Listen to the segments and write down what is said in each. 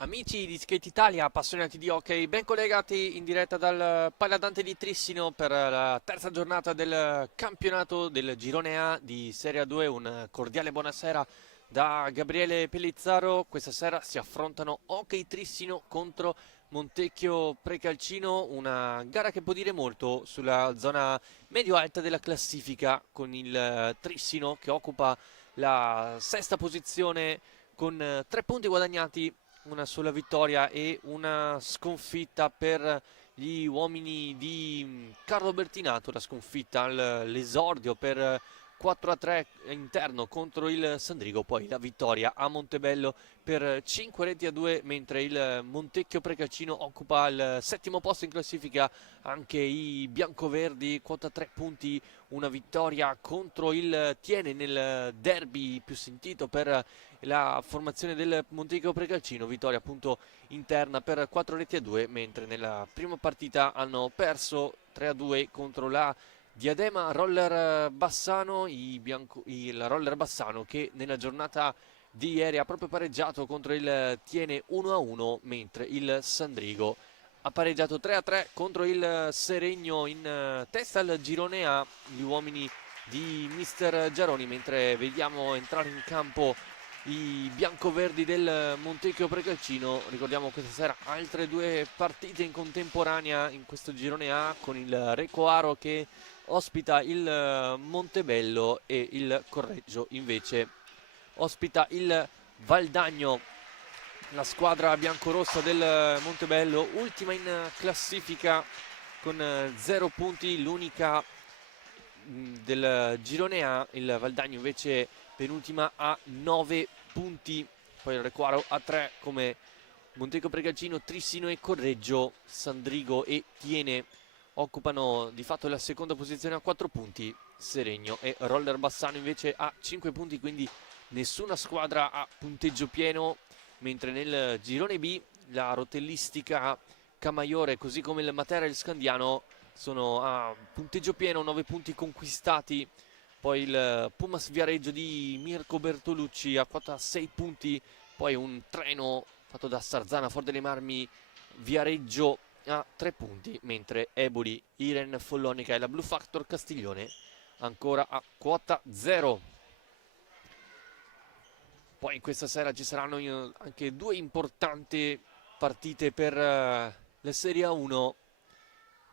Amici di Skate Italia, appassionati di hockey, ben collegati in diretta dal Paladante di Trissino per la terza giornata del campionato del Girone A di Serie A2. Un cordiale buonasera da Gabriele Pellizzaro. Questa sera si affrontano Hockey Trissino contro Montecchio Precalcino, una gara che può dire molto sulla zona medio-alta della classifica, con il Trissino che occupa la sesta posizione con 3 punti guadagnati, una sola vittoria e una sconfitta per gli uomini di Carlo Bertinato. La sconfitta all'esordio per 4-3 interno contro il Sandrigo, poi la vittoria a Montebello per 5-2, mentre il Montecchio Precalcino occupa il settimo posto in classifica. Anche i biancoverdi, quota 3 punti, una vittoria contro il Tiene nel derby più sentito per la formazione del Montecchio Precalcino, vittoria appunto interna per 4-2, mentre nella prima partita hanno perso 3-2 contro la Diadema Roller Bassano, il Roller Bassano che nella giornata di ieri ha proprio pareggiato contro il Tiene 1-1, mentre il Sandrigo ha pareggiato 3-3 contro il Seregno. In testa al girone A gli uomini di Mister Giaroni, mentre vediamo entrare in campo i biancoverdi del Montecchio Precalcino. Ricordiamo questa sera altre due partite in contemporanea in questo girone A, con il Recoaro che ospita il Montebello e il Correggio invece ospita il Valdagno. La squadra biancorossa del Montebello ultima in classifica con 0 punti, l'unica del girone A. Il Valdagno invece penultima a 9 punti, poi il Requaro a 3, come Montecchio Precalcino, Trissino e Correggio. Sandrigo e Tiene occupano di fatto la seconda posizione a 4 punti, Seregno e Roller Bassano invece a 5 punti, quindi nessuna squadra a punteggio pieno, mentre nel girone B la rotellistica Camaiore, così come il Matera e il Scandiano, sono a punteggio pieno, 9 punti conquistati. Poi il Pumas Viareggio di Mirko Bertolucci a quota 6 punti, poi un treno fatto da Sarzana For delle Marmi Viareggio a 3 punti, mentre Eboli, Iren Follonica e la Blue Factor Castiglione ancora a quota 0. Poi questa sera ci saranno anche due importanti partite per la Serie A1,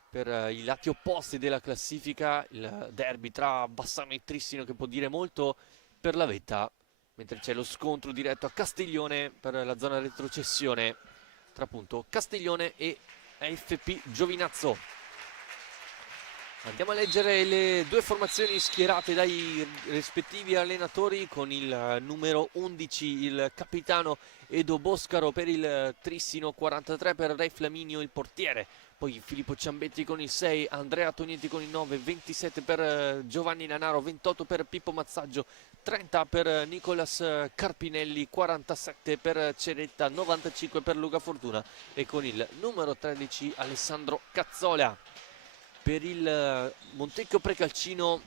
per i lati opposti della classifica, il derby tra Bassano e Trissino che può dire molto per la vetta, mentre c'è lo scontro diretto a Castiglione per la zona retrocessione tra appunto Castiglione e AFP Giovinazzo. Andiamo a leggere le due formazioni schierate dai rispettivi allenatori, con il numero 11 il capitano Edo Boscaro per il Trissino, 43 per Ray Flaminio il portiere, poi Filippo Ciambetti con il 6, Andrea Tonietti con il 9, 27 per Giovanni Nanaro, 28 per Pippo Mazzaggio, 30 per Nicolas Carpinelli, 47 per Ceretta, 95 per Luca Fortuna e con il numero 13 Alessandro Cazzola. Per il Montecchio Precalcino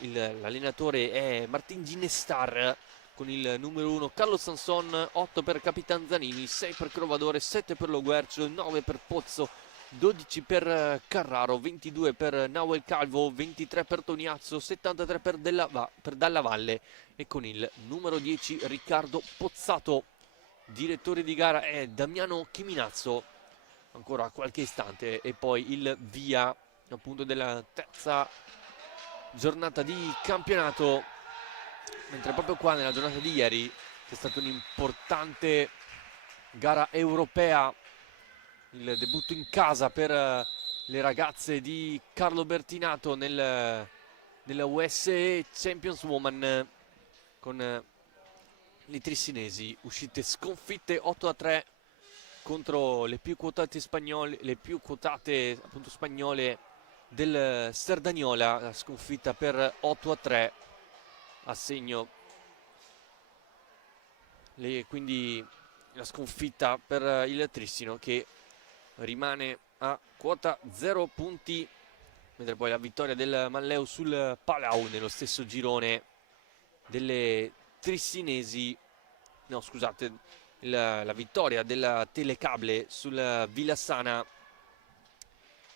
l'allenatore è Martin Ginestar, con il numero 1 Carlo Sanson, 8 per Capitan Zanini, 6 per Crovadore, 7 per Lo Guercio, 9 per Pozzo, 12 per Carraro, 22 per Nauel Calvo, 23 per Toniazzo, 73 per Dalla Valle e con il numero 10 Riccardo Pozzato. Direttore di gara è Damiano Chiminazzo. Ancora qualche istante e poi il via appunto della terza giornata di campionato, mentre proprio qua nella giornata di ieri c'è stata un'importante gara europea, il debutto in casa per le ragazze di Carlo Bertinato nella USE Champions Woman, con le trissinesi uscite sconfitte 8-3 contro le più quotate spagnole, le più quotate appunto spagnole del Serdagnola. La sconfitta per 8-3 a segno, quindi la sconfitta per il Trissino, che rimane a quota 0 punti, mentre poi la vittoria del Malleu sul Palau nello stesso girone delle trissinesi, no scusate, la vittoria della Telecable sul Vilassana,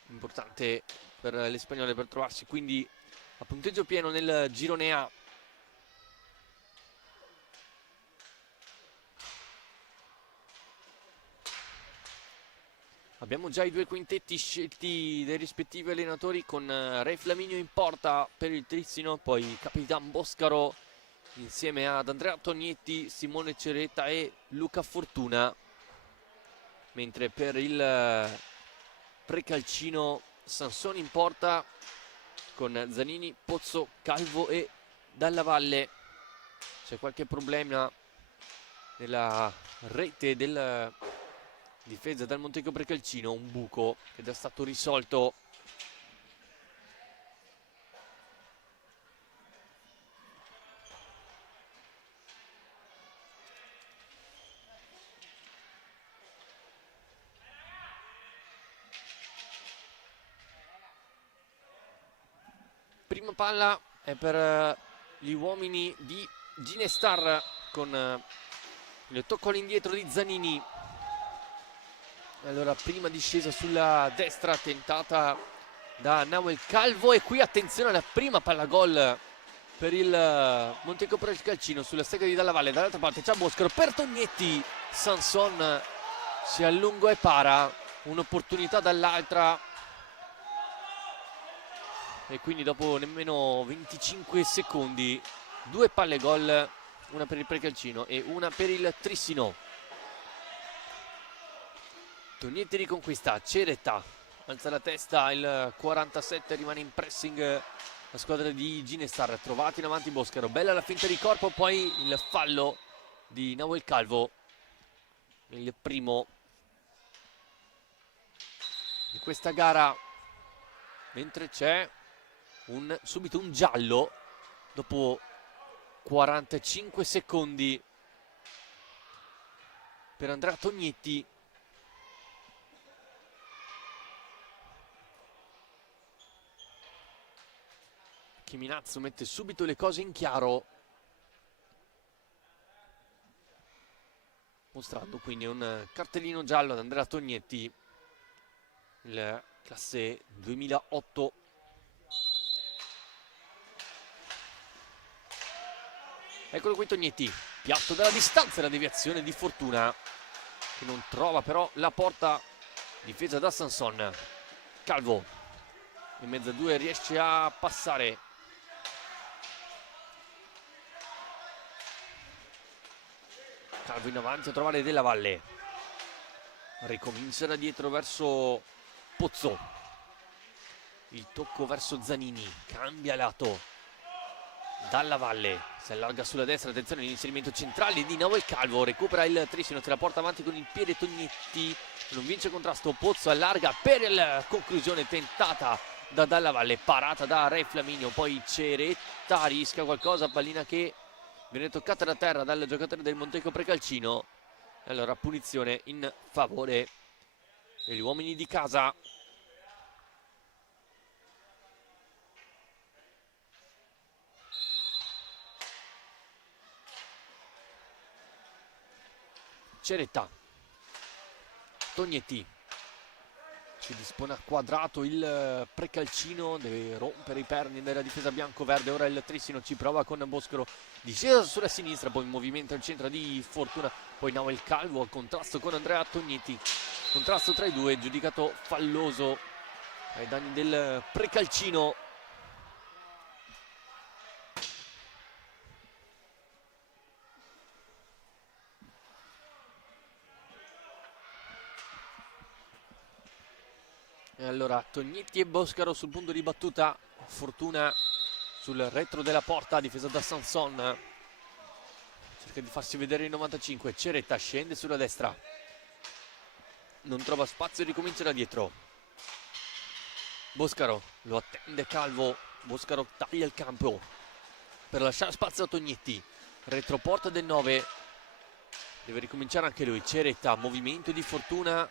importante per le spagnole per trovarsi quindi a punteggio pieno nel girone A. Abbiamo già i due quintetti scelti dai rispettivi allenatori, con Re Flaminio in porta per il Trissino, poi Capitan Boscaro insieme ad Andrea Tognetti, Simone Ceretta e Luca Fortuna, mentre per il Precalcino Sansone in porta con Zanini, Pozzo, Calvo e Dalla Valle. C'è qualche problema nella rete del difesa dal Montecchio Precalcino, un buco che è già stato risolto. Prima palla è per gli uomini di Ginestar, con il tocco all'indietro di Zanini. Allora, prima discesa sulla destra tentata da Nahuel Calvo, e qui attenzione alla prima palla gol per il Montecchio Precalcino sulla sega di Dalla Valle. Dall'altra parte c'è Boscaro per Tognetti, Sanson si allunga e para, un'opportunità dall'altra, e quindi dopo nemmeno 25 secondi due palle gol, una per il Precalcino e una per il Trissino. Tognetti riconquista, Ceretta alza la testa, il 47 rimane in pressing la squadra di Ginestar, trovati in avanti Boscaro, bella la finta di corpo, poi il fallo di Nahuel Calvo, il primo di questa gara, mentre c'è subito un giallo dopo 45 secondi per Andrea Tognetti. Chiminazzo mette subito le cose in chiaro, mostrando quindi un cartellino giallo ad Andrea Tognetti, il classe 2008. Eccolo qui Tognetti, piatto dalla distanza, la deviazione di Fortuna che non trova però la porta, difesa da Sanson. Calvo in mezzo a due riesce a passare. Calvo in avanti a trovare Della Valle, ricomincia da dietro verso Pozzo, il tocco verso Zanini, cambia lato, Dalla Valle si allarga sulla destra, attenzione all'inserimento centrale di Nahuel Calvo, recupera il Trissino, se la porta avanti con il piede Tognetti, non vince contrasto, Pozzo allarga per la conclusione tentata da Dalla Valle, parata da Re Flaminio, poi Ceretta rischia qualcosa, pallina che viene toccata da terra dal giocatore del Montecchio Precalcino, e allora punizione in favore degli uomini di casa. Ceretta, Tognetti si dispone a quadrato il Precalcino, deve rompere i perni della difesa bianco-verde. Ora il Trissino ci prova con Boscaro, discesa sulla sinistra, poi in movimento al centro di Fortuna, poi Nahuel Calvo al contrasto con Andrea Tognetti, contrasto tra i due, giudicato falloso ai danni del Precalcino. E allora Tognetti e Boscaro sul punto di battuta, Fortuna sul retro della porta, difesa da Sanson, cerca di farsi vedere il 95, Ceretta scende sulla destra, non trova spazio e ricomincia da dietro. Boscaro lo attende Calvo, Boscaro taglia il campo per lasciare spazio a Tognetti, retroporta del 9, deve ricominciare anche lui. Ceretta, movimento di Fortuna,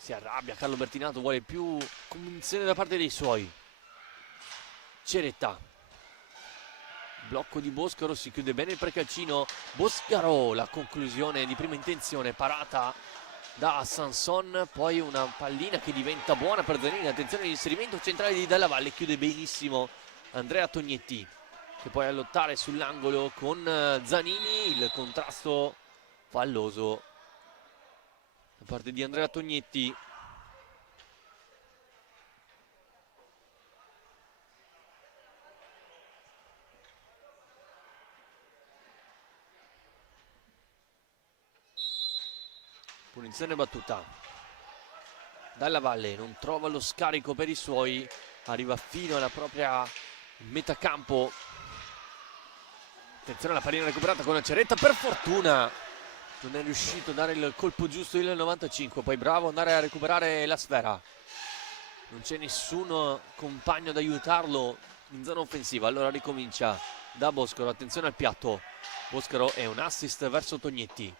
si arrabbia Carlo Bertinato, vuole più convinzione da parte dei suoi. Ceretta, blocco di Boscaro, si chiude bene il precalcino. Boscaro, la conclusione di prima intenzione, parata da Sanson, poi una pallina che diventa buona per Zanini. Attenzione all'inserimento centrale di Dalla Valle, chiude benissimo Andrea Tognetti, che poi a lottare sull'angolo con Zanini. Il contrasto falloso da parte di Andrea Tognetti. Punizione battuta. Dalla Valle non trova lo scarico per i suoi, arriva fino alla propria metacampo. Attenzione alla pallina recuperata con la Ceretta, per fortuna non è riuscito a dare il colpo giusto il 95, poi bravo andare a recuperare la sfera. Non c'è nessun compagno ad aiutarlo in zona offensiva, allora ricomincia da Boscaro. Attenzione al piatto, Boscaro è un assist verso Tognetti.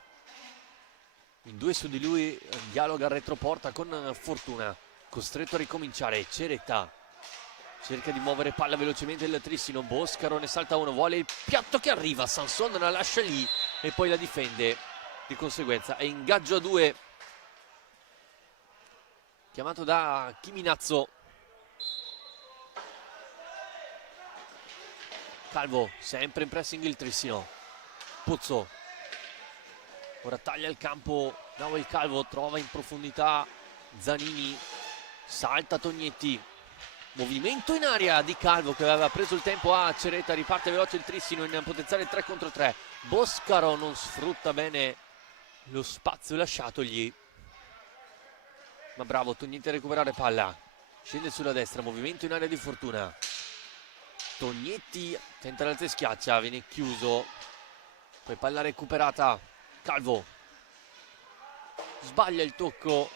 In due su di lui dialoga a retroporta con Fortuna, costretto a ricominciare. Ceretta cerca di muovere palla velocemente il Trissino, Boscaro ne salta uno, vuole il piatto che arriva, Sanson la lascia lì e poi la difende. Di conseguenza è ingaggio a 2 chiamato da Chiminazzo. Calvo sempre in pressing il Trissino, Pozzo ora taglia il campo, il Calvo trova in profondità Zanini, salta Tognetti, movimento in aria di Calvo che aveva preso il tempo a Ceretta, riparte veloce il Trissino in potenziale 3 contro 3. Boscaro non sfrutta bene lo spazio lasciatogli, ma bravo Tognetti a recuperare palla, scende sulla destra, movimento in aria di Fortuna. Tognetti tenta l'alza e schiaccia, viene chiuso, poi palla recuperata. Calvo sbaglia il tocco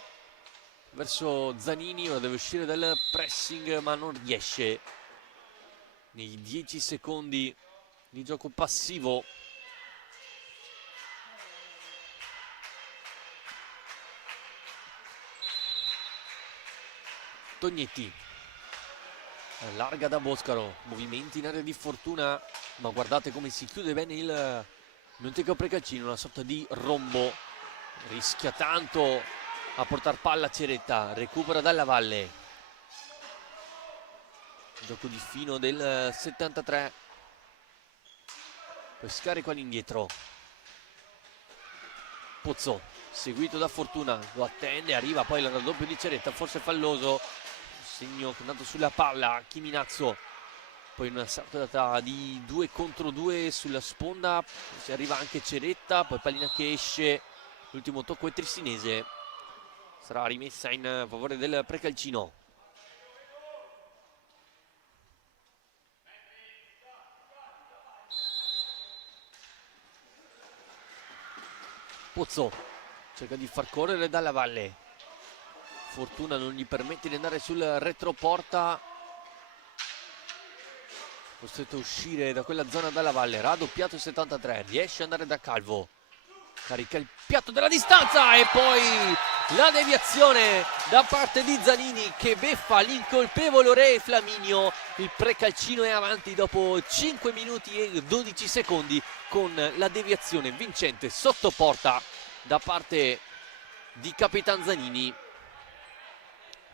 verso Zanini, ora deve uscire dal pressing ma non riesce. Nei 10 secondi di gioco passivo Tognetti allarga da Boscaro, movimenti in area di Fortuna, ma guardate come si chiude bene il Monteco Precalcino, una sorta di rombo, rischia tanto a portar palla Ceretta, recupera Dalla Valle, gioco di fino del 73, poi scarico all'indietro. Pozzo seguito da Fortuna, lo attende, arriva poi il raddoppio di Ceretta, forse falloso, segno che è andato sulla palla Chiminazzo. Poi una sorta di 2 contro 2 sulla sponda, si arriva anche Ceretta, poi pallina che esce, l'ultimo tocco è trissinese, sarà rimessa in favore del Precalcino. Pozzo cerca di far correre Dalla Valle, Fortuna non gli permette di andare sul retroporta, costretto a uscire da quella zona Dalla Valle, raddoppiato il 73, riesce ad andare da Calvo, carica il piatto della distanza e poi la deviazione da parte di Zanini che beffa l'incolpevole Re Flaminio. Il Precalcino è avanti dopo 5 minuti e 12 secondi con la deviazione vincente sotto porta da parte di Capitan Zanini,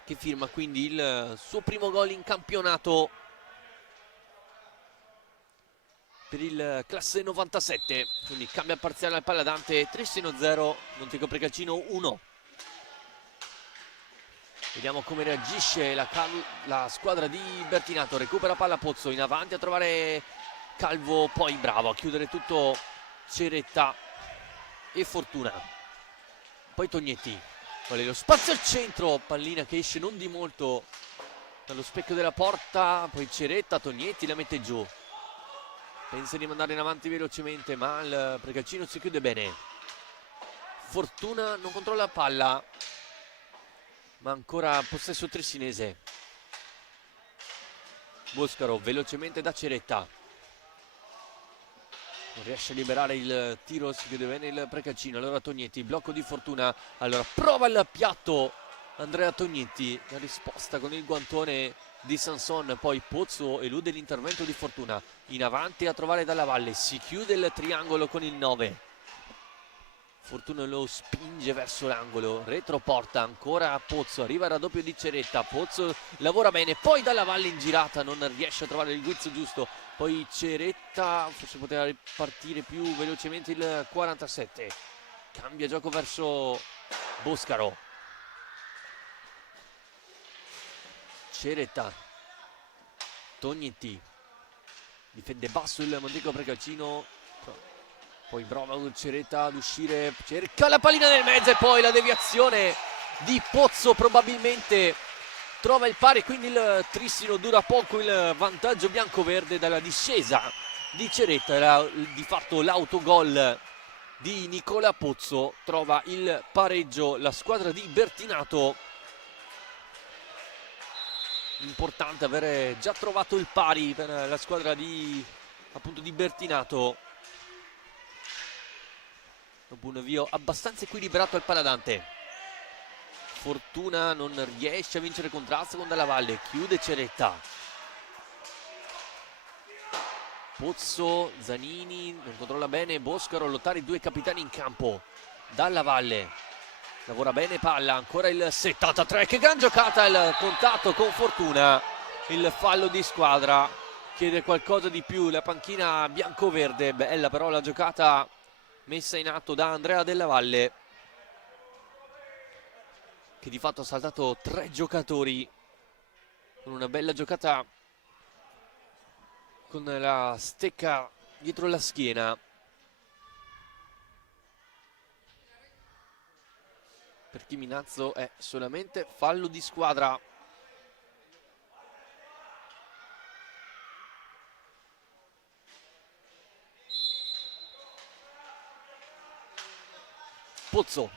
che firma quindi il suo primo gol in campionato per il classe 97, quindi cambia parziale al Palladante. Trissino 0, Monteco Precalcino 1. Vediamo come reagisce la squadra di Bertinato, recupera palla Pozzo, in avanti a trovare Calvo, poi bravo a chiudere tutto Ceretta e Fortuna. Poi Tognetti, vuole lo spazio al centro, pallina che esce non di molto dallo specchio della porta, poi Ceretta, Tognetti la mette giù. Pensa di mandare in avanti velocemente, ma il Precalcino si chiude bene. Fortuna non controlla la palla, ma ancora possesso trissinese. Boscaro velocemente da Ceretta, non riesce a liberare il tiro, si chiude bene il Precalcino. Allora Tognetti, blocco di Fortuna, allora prova il piatto Andrea Tognetti, la risposta con il guantone di Sanson, poi Pozzo elude l'intervento di Fortuna, in avanti a trovare Dalla Valle, si chiude il triangolo con il 9. Fortuna lo spinge verso l'angolo, retroporta ancora Pozzo, arriva il raddoppio di Ceretta, Pozzo lavora bene, poi Dalla Valle in girata non riesce a trovare il guizzo giusto, poi Ceretta forse poteva ripartire più velocemente il 47, cambia gioco verso Boscaro, Ceretta, Tognetti, difende basso il Montecco Precalcino, poi prova Ceretta ad uscire, cerca la pallina nel mezzo e poi la deviazione di Pozzo probabilmente trova il pari, quindi il Trissino dura poco il vantaggio bianco-verde dalla discesa di Ceretta, era di fatto l'autogol di Nicola Pozzo, trova il pareggio la squadra di Bertinato. Importante avere già trovato il pari per la squadra di, appunto, di Bertinato. Dopo un avvio abbastanza equilibrato al Paladante. Fortuna non riesce a vincere contrasto con Dalla Valle, chiude Ceretta. Pozzo, Zanini, non controlla bene, Boscaro, lottare i due capitani in campo. Dalla Valle, lavora bene palla, ancora il 73, che gran giocata, il contatto con Fortuna. Il fallo di squadra, chiede qualcosa di più, la panchina bianco-verde, bella però la giocata messa in atto da Andrea Della Valle, che di fatto ha saltato 3 giocatori con una bella giocata con la stecca dietro la schiena. Per Chiminazzo è solamente fallo di squadra. Pozzo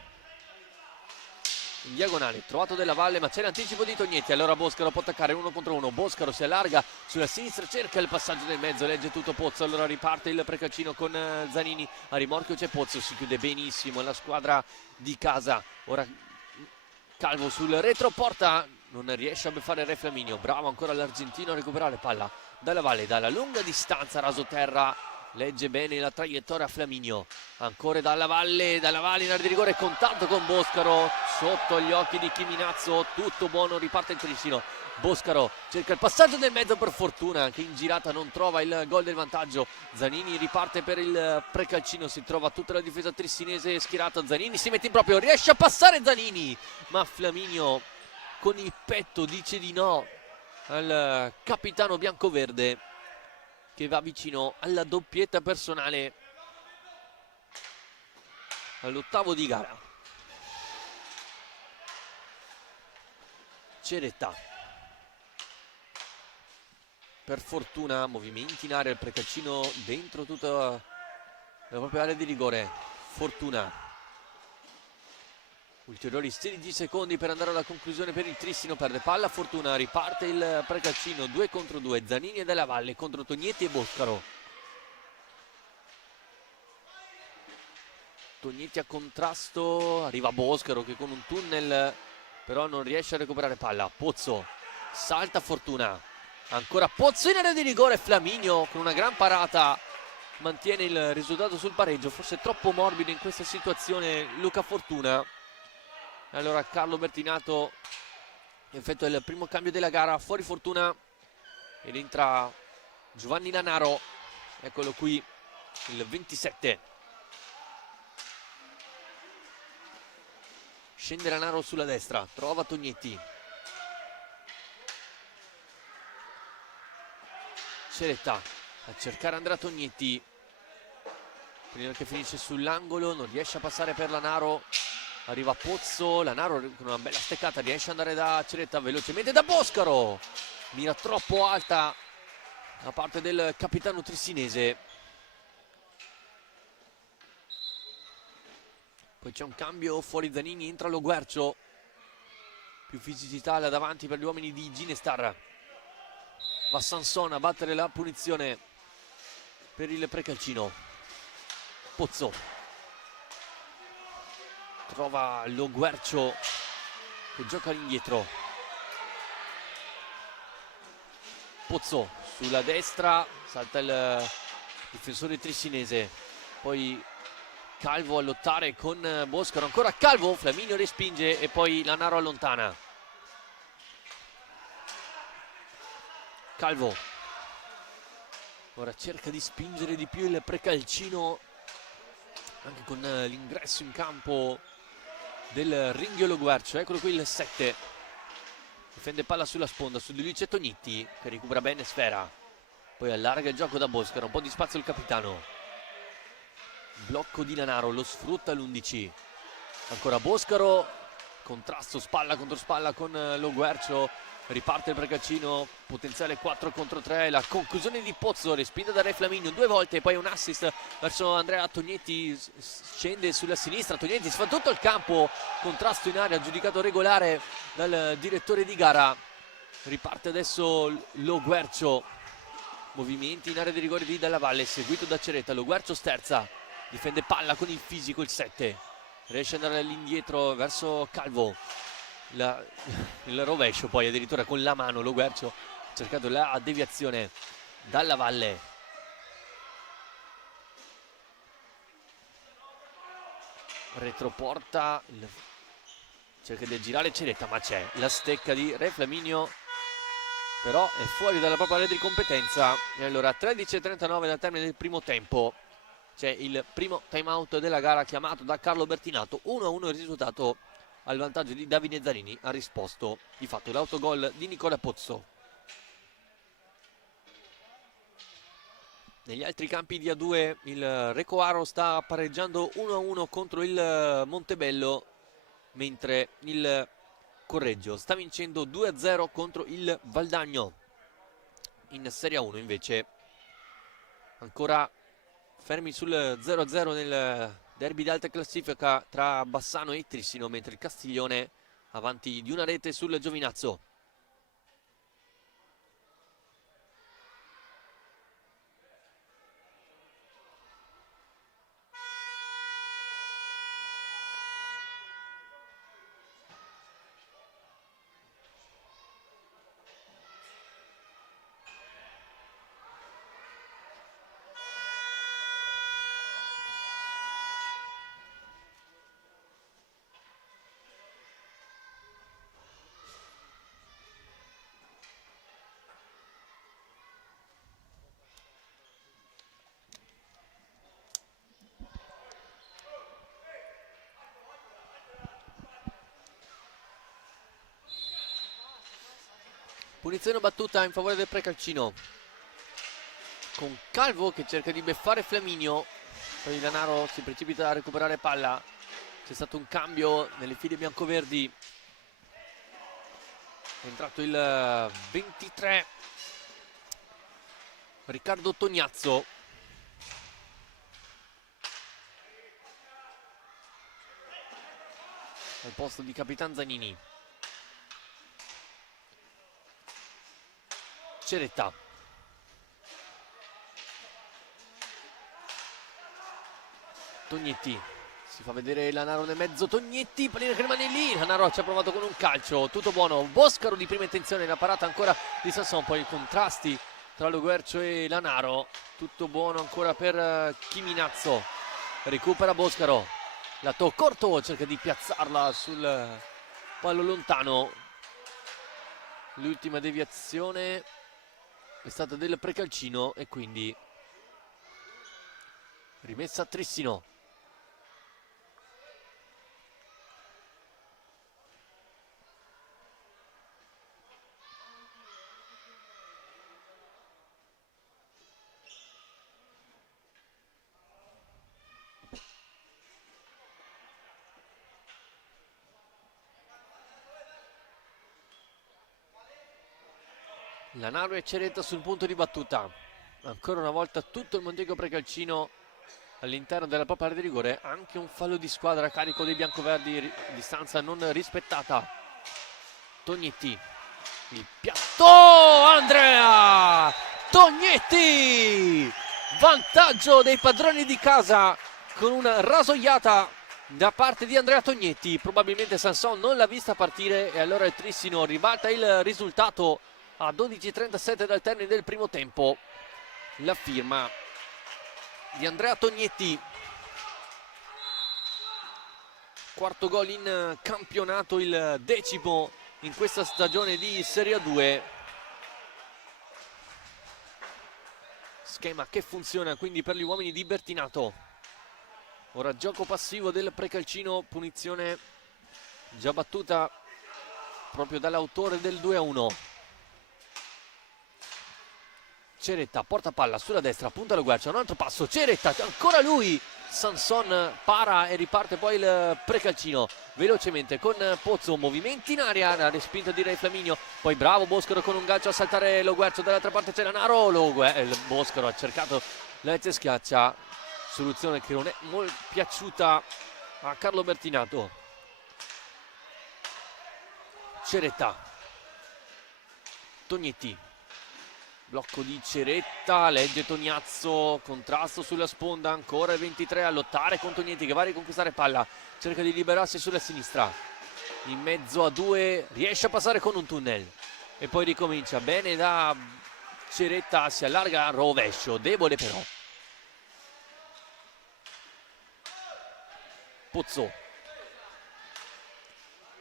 in diagonale, trovato Della Valle, ma c'è l'anticipo di Tognetti, allora Boscaro può attaccare 1 contro 1, Boscaro si allarga sulla sinistra, cerca il passaggio nel mezzo, legge tutto Pozzo, allora riparte il Precalcino con Zanini, a rimorchio c'è Pozzo, si chiude benissimo la squadra di casa, ora Calvo sul retroporta, non riesce a beffare il Re Flaminio, bravo ancora l'argentino a recuperare palla, Dalla Valle dalla lunga distanza, raso terra, legge bene la traiettoria Flaminio, ancora Dalla Valle in area di rigore, contatto con Boscaro, sotto gli occhi di Chiminazzo, tutto buono, riparte il Trissino, Boscaro cerca il passaggio nel mezzo per Fortuna, che in girata non trova il gol del vantaggio, Zanini riparte per il Precalcino, si trova tutta la difesa trissinese schierata, Zanini si mette in proprio, riesce a passare Zanini, ma Flaminio con il petto dice di no al capitano biancoverde, che va vicino alla doppietta personale all'8° di gara. Ceretta, per Fortuna, movimenti in area, il Precalcino dentro tutta la propria area di rigore. Fortuna, ulteriori 16 secondi per andare alla conclusione per il Trissino, perde palla Fortuna, riparte il Precalcino, 2 contro 2, Zanini e Della Valle contro Tognetti e Boscaro. Tognetti a contrasto, arriva Boscaro che con un tunnel però non riesce a recuperare palla, Pozzo, salta Fortuna, ancora Pozzo in area di rigore, Flaminio con una gran parata mantiene il risultato sul pareggio, forse troppo morbido in questa situazione Luca Fortuna. Allora Carlo Bertinato effettua il primo cambio della gara, fuori Fortuna ed entra Giovanni Lanaro, eccolo qui il 27. Scende Lanaro sulla destra, trova Tognetti, Ceretta a cercare Andrea Tognetti, prima che finisce sull'angolo, non riesce a passare per Lanaro, arriva Pozzo, Lanaro con una bella steccata riesce ad andare da Ceretta, velocemente da Boscaro, mira troppo alta da parte del capitano trissinese. Poi c'è un cambio, fuori Zanini, entra Lo Guercio, più fisicità là davanti per gli uomini di Ginestar. Va Sanson a battere la punizione per il Precalcino. Pozzo trova Lo Guercio che gioca all'indietro. Pozzo sulla destra, salta il difensore trissinese, poi Calvo a lottare con Boscaro, ancora Calvo, Flaminio respinge e poi Lanaro allontana. Calvo ora cerca di spingere di più il Precalcino, anche con l'ingresso in campo del Ringhiolo Guercio. Eccolo qui il 7, difende palla sulla sponda su di lui c'è Tognitti che recupera bene sfera, poi allarga il gioco da Boscaro, un po' di spazio il capitano, blocco di Lanaro, lo sfrutta l'11, ancora Boscaro, contrasto spalla contro spalla con lo Guercio, riparte il Precalcino, potenziale 4 contro 3, la conclusione di Pozzo, respinta da Re Flaminio 2 volte, poi un assist verso Andrea Tognetti, scende sulla sinistra, Tognetti si fa tutto il campo, contrasto in area, giudicato regolare dal direttore di gara, riparte adesso lo Guercio, movimenti in area di rigore di Dalla Valle, seguito da Ceretta, lo Guercio sterza, difende palla con il fisico il 7, riesce ad andare all'indietro verso Calvo, il rovescio poi addirittura con la mano, lo Guercio ha cercato la deviazione Dalla Valle, retroporta, cerca di aggirare Ceretta ma c'è la stecca di Re Flaminio, però è fuori dalla propria area di competenza. E allora 13:39 dal termine del primo tempo, c'è il primo time out della gara chiamato da Carlo Bertinato, 1-1 il risultato al vantaggio di Davide Zarini, ha risposto di fatto l'autogol di Nicola Pozzo. Negli altri campi di A2 il Recoaro sta pareggiando 1-1 contro il Montebello, mentre il Correggio sta vincendo 2-0 contro il Valdagno. In Serie A1 invece ancora fermi sul 0-0 nel derby d'alta classifica tra Bassano e Trissino, mentre il Castiglione avanti di una rete sul Giovinazzo. Punizione battuta in favore del Precalcino, con Calvo che cerca di beffare Flaminio, poi Lanaro si precipita a recuperare palla, c'è stato un cambio nelle file biancoverdi, è entrato il 23 Riccardo Tognazzo, al posto di Capitan Zanini. Ceretta, Tognetti, si fa vedere Lanaro nel mezzo, Tognetti, pallina che rimane lì, Lanaro ci ha provato con un calcio, tutto buono, Boscaro di prima intenzione, la parata ancora di Sasson, poi i contrasti tra Lo Guercio e Lanaro, tutto buono ancora per Chiminazzo, recupera Boscaro, lato corto, cerca di piazzarla sul pallo lontano, l'ultima deviazione è stata del Precalcino e quindi rimessa a Trissino. Lanaro e Ceretta sul punto di battuta, ancora una volta tutto il Montego Precalcino all'interno della propria area di rigore, anche un fallo di squadra a carico dei biancoverdi, distanza non rispettata. Tognetti, il piatto, Andrea Tognetti, vantaggio dei padroni di casa con una rasoiata da parte di Andrea Tognetti, probabilmente Sanson non l'ha vista partire e allora il Trissino ribalta il risultato a 12:37 dal termine del primo tempo. La firma di Andrea Tognetti, quarto gol in campionato, il 10° in questa stagione di Serie A2. Schema che funziona quindi per gli uomini di Bertinato. Ora gioco passivo del Precalcino, punizione già battuta proprio dall'autore del 2-1. Ceretta porta palla sulla destra, punta lo guardia, un altro passo, Ceretta, ancora lui, Sanson para e riparte poi il Precalcino velocemente con Pozzo, movimenti in aria, la respinta di Ray Flaminio, poi bravo Boscaro con un gancio a saltare lo Guercio, dall'altra parte c'è Lanaro, Boscaro ha cercato la rete schiaccia, soluzione che non è molto piaciuta a Carlo Bertinato. Ceretta, Tognetti, blocco di Ceretta, legge Tognazzo, contrasto sulla sponda, ancora il 23 a lottare con Tognetti che va a riconquistare palla, cerca di liberarsi sulla sinistra, in mezzo a due, riesce a passare con un tunnel e poi ricomincia bene da Ceretta, si allarga a rovescio, debole però. Pozzo,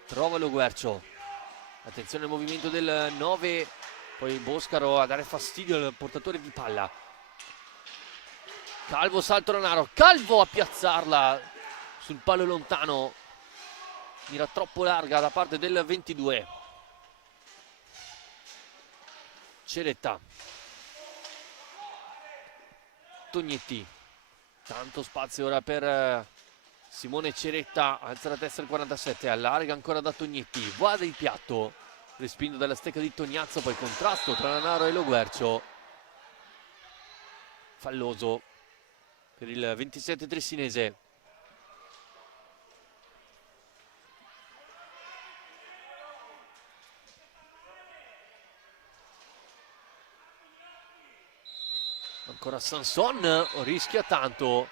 trova lo Guercio, attenzione al movimento del 9, poi Boscaro a dare fastidio al portatore di palla. Calvo, salto Lanaro, Calvo a piazzarla sul palo lontano, mira troppo larga da parte del 22. Ceretta, Tognetti, tanto spazio ora per Simone Ceretta, alza la testa il 47, allarga ancora da Tognetti, va di piatto, respinto dalla stecca di Tognazzo, poi contrasto tra Lanaro e lo Guercio, falloso per il 27 trissinese. Ancora Sanson, rischia tanto,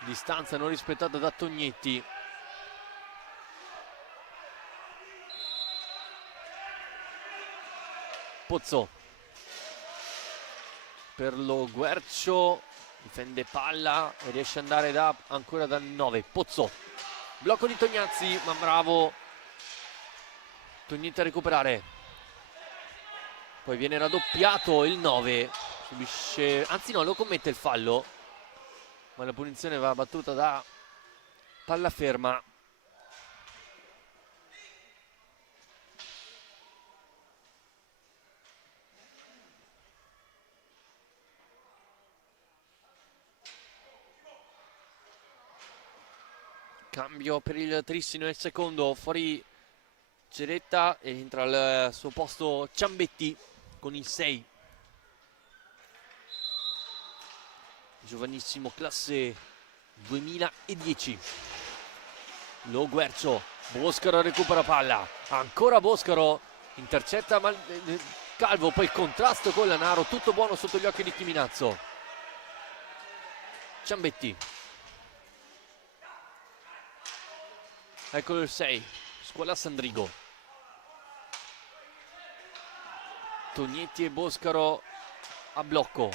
distanza non rispettata da Tognetti. Pozzo per lo Guercio, difende palla e riesce ad andare ancora da 9. Pozzo, blocco di Tognazzi, ma bravo Tognetti a recuperare, poi viene raddoppiato il 9, subisce, anzi no, lo commette il fallo, ma la punizione va battuta da palla ferma. Cambio per il Trissino nel secondo, fuori Ceretta e entra al suo posto Ciambetti con il 6. Giovanissimo, classe 2010. Lo Guercio, Boscaro recupera palla, ancora Boscaro, intercetta Calvo, poi il contrasto con Lanaro, tutto buono sotto gli occhi di Chiminazzo. Ciambetti, eccolo il 6, scuola Sandrigo. Tognetti e Boscaro a blocco,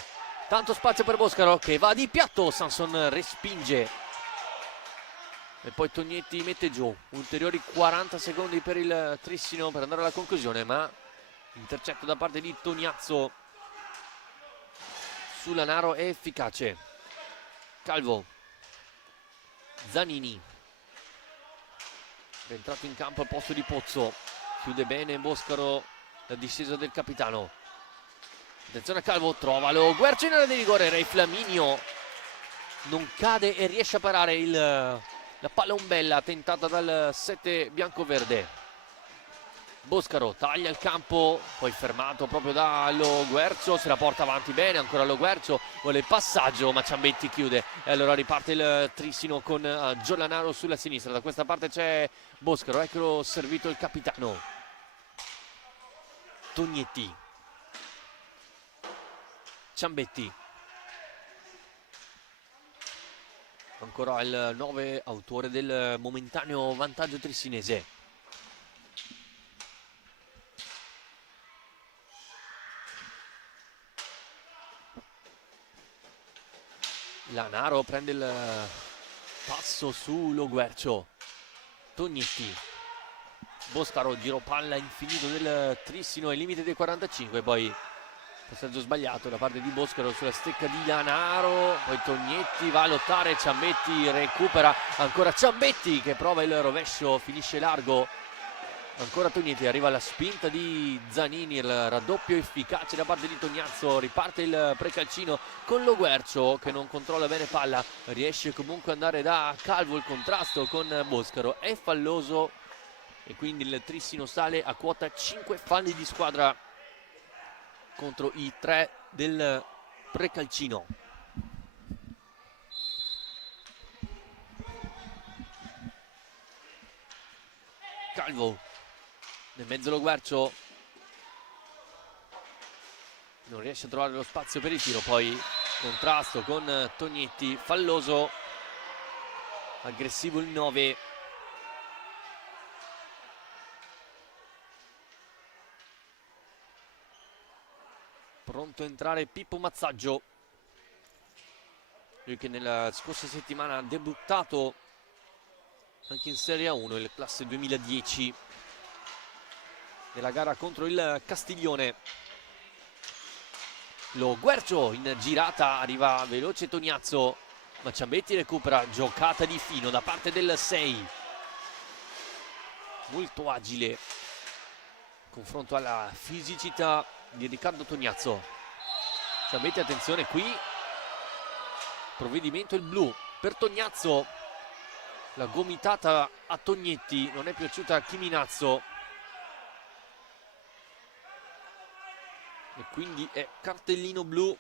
tanto spazio per Boscaro che va di piatto, Sanson respinge e poi Tognetti mette giù, ulteriori 40 secondi per il Trissino per andare alla conclusione, ma intercetto da parte di Tognazzo su Lanaro è efficace. Calvo, Zanini, rientrato in campo al posto di Pozzo, chiude bene Boscaro la discesa del capitano. Attenzione a Calvo, trova lo Guercio in area di rigore, Ray Flaminio non cade e riesce a parare la palla ombella tentata dal 7 bianco-verde. Boscaro taglia il campo, poi fermato proprio da Lo Guercio, se la porta avanti bene, ancora Lo Guercio, vuole il passaggio ma Ciambetti chiude e allora riparte il Trissino con Giollanaro sulla sinistra. Da questa parte c'è Boscaro, eccolo servito il capitano. Tognetti, Ciambetti, ancora il 9, autore del momentaneo vantaggio trissinese. Lanaro prende il passo su Lo Guercio. Tognetti. Boscaro, giro palla infinito del Trissino ai limiti dei 45, poi passaggio sbagliato da parte di Boscaro sulla stecca di Lanaro, poi Tognetti va a lottare, Ciambetti recupera, ancora Ciambetti che prova il rovescio, finisce largo, ancora Tognetti, arriva la spinta di Zanini, il raddoppio efficace da parte di Tognazzo, riparte il precalcino con Lo Guercio che non controlla bene palla, riesce comunque ad andare da Calvo, il contrasto con Boscaro è falloso e quindi il Trissino sale a quota 5 falli di squadra contro i 3 del precalcino. Calvo nel mezzo Lo Guercio non riesce a trovare lo spazio per il tiro, poi contrasto con Tognetti, falloso, aggressivo il 9. Pronto a entrare Pippo Mazzaggio, lui che nella scorsa settimana ha debuttato anche in Serie A1, il classe 2010, nella gara contro il Castiglione. Lo Guercio in girata, arriva veloce Tognazzo, ma Ciambetti recupera, giocata di fino da parte del 6, molto agile, confronto alla fisicità di Riccardo Tognazzo. Ciambetti, attenzione qui, provvedimento il blu per Tognazzo, la gomitata a Tognetti non è piaciuta a Chiminazzo e quindi è cartellino blu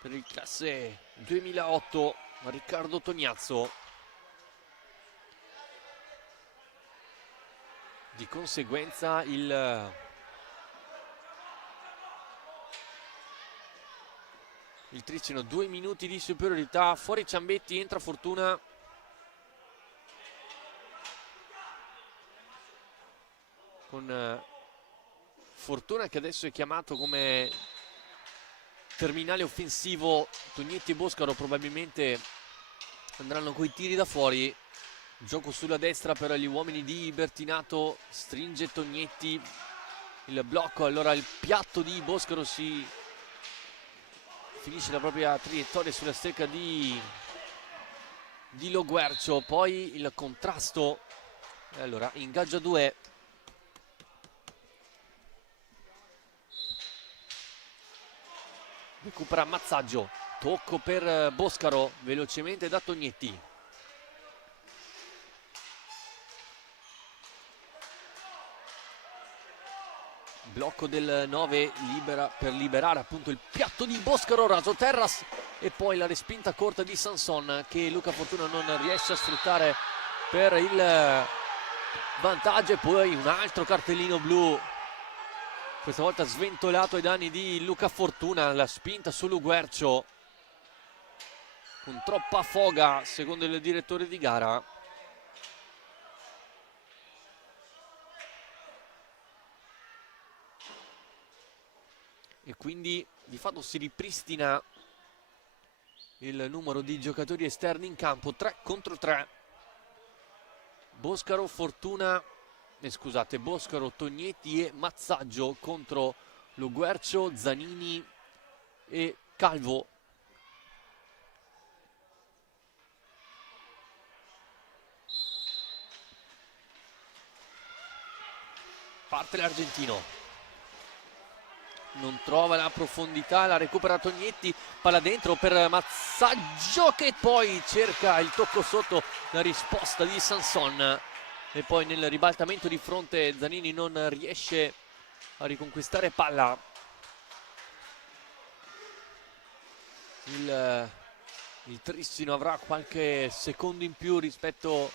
per il classe 2008 Riccardo Tognazzo. Di conseguenza il Trissino 2 minuti di superiorità, fuori Ciambetti, entra Fortuna. Con Fortuna che adesso è chiamato come terminale offensivo, Tognetti e Boscaro probabilmente andranno coi tiri da fuori. Gioco sulla destra per gli uomini di Bertinato, stringe Tognetti, il blocco, allora il piatto di Boscaro si finisce la propria traiettoria sulla stecca di Lo Guercio, poi il contrasto, allora ingaggia 2. Recupera Mazzaggio, tocco per Boscaro, velocemente da Tognetti. Blocco del 9 per liberare appunto il piatto di Boscaro, raso terras e poi la respinta corta di Sanson che Luca Fortuna non riesce a sfruttare per il vantaggio, e poi un altro cartellino blu, questa volta sventolato ai danni di Luca Fortuna, la spinta su Lo Guercio con troppa foga secondo il direttore di gara. E quindi di fatto si ripristina il numero di giocatori esterni in campo, 3 contro 3. Boscaro, Fortuna, Boscaro, Tognetti e Mazzaggio contro Lo Guercio, Zanini e Calvo. Parte l'argentino. Non trova la profondità, la recupera Tognetti, palla dentro per Mazzaggio che poi cerca il tocco sotto, la risposta di Sanson, e poi nel ribaltamento di fronte Zanini non riesce a riconquistare palla. Il Trissino avrà qualche secondo in più rispetto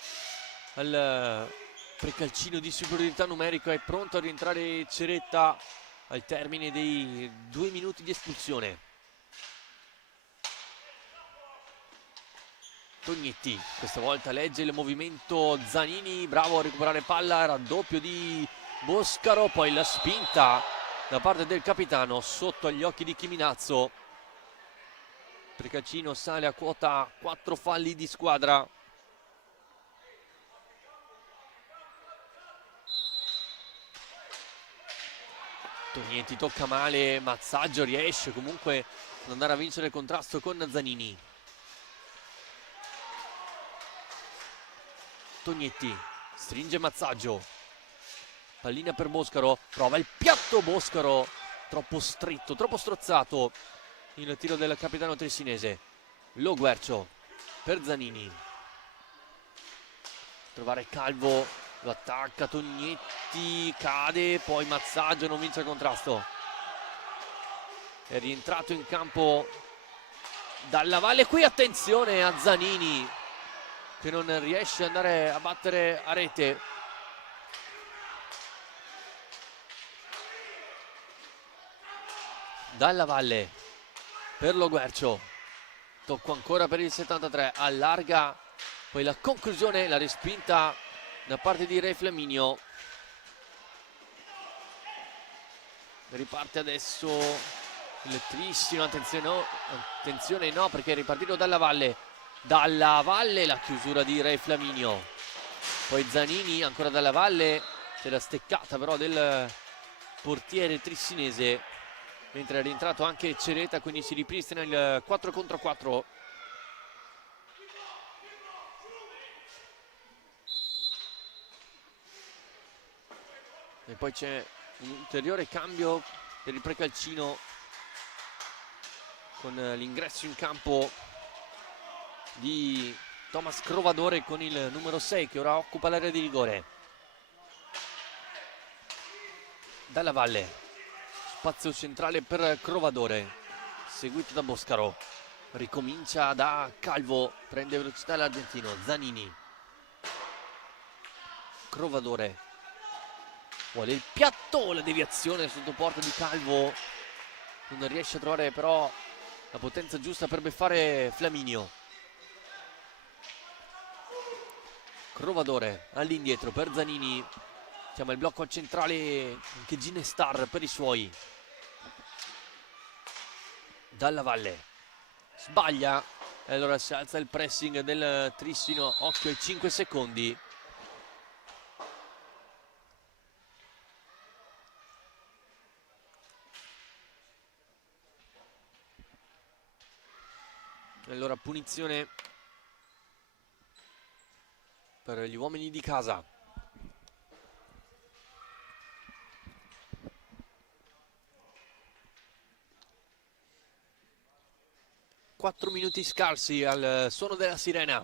al precalcino di superiorità numerica, è pronto a rientrare Ceretta al termine dei 2 minuti di espulsione. Tognetti questa volta legge il movimento Zanini, bravo a recuperare palla, raddoppio di Boscaro, poi la spinta da parte del capitano sotto agli occhi di Chiminazzo. Precaccino sale a quota 4 falli di squadra. Tognetti tocca male, Mazzaggio riesce comunque ad andare a vincere il contrasto con Zanini. Tognetti stringe Mazzaggio, pallina per Boscaro, prova il piatto Boscaro, troppo stretto, troppo strozzato il tiro del capitano trissinese. Lo Guercio per Zanini, trovare Calvo, lo attacca Tognetti, cade, poi Mazzaggio non vince il contrasto. È rientrato in campo Dalla Valle, qui attenzione a Zanini che non riesce ad andare a battere a rete. Dalla Valle per Lo Guercio, tocco ancora per il 73, allarga, poi la conclusione, la respinta da parte di Re Flaminio. Riparte adesso il Trissino, attenzione no, perché è ripartito Dalla Valle. Dalla Valle, la chiusura di Re Flaminio, poi Zanini, ancora Dalla Valle, c'è la steccata però del portiere trissinese, mentre è rientrato anche Cereta, quindi si ripristina il 4 contro 4. E poi c'è un ulteriore cambio per il Precalcino con l'ingresso in campo di Thomas Crovadore con il numero 6 che ora occupa l'area di rigore. Dalla Valle, spazio centrale per Crovadore, seguito da Boscaro, ricomincia da Calvo, prende velocità l'argentino. Zanini, Crovadore, vuole il piatto, la deviazione sotto porta di Calvo, non riesce a trovare però la potenza giusta per beffare Flaminio. Crovadore all'indietro per Zanini, chiama il blocco centrale anche Ginestar per i suoi. Dalla Valle sbaglia e allora si alza il pressing del Trissino, occhio ai 5 secondi. Allora punizione per gli uomini di casa. Quattro minuti scarsi al suono della sirena.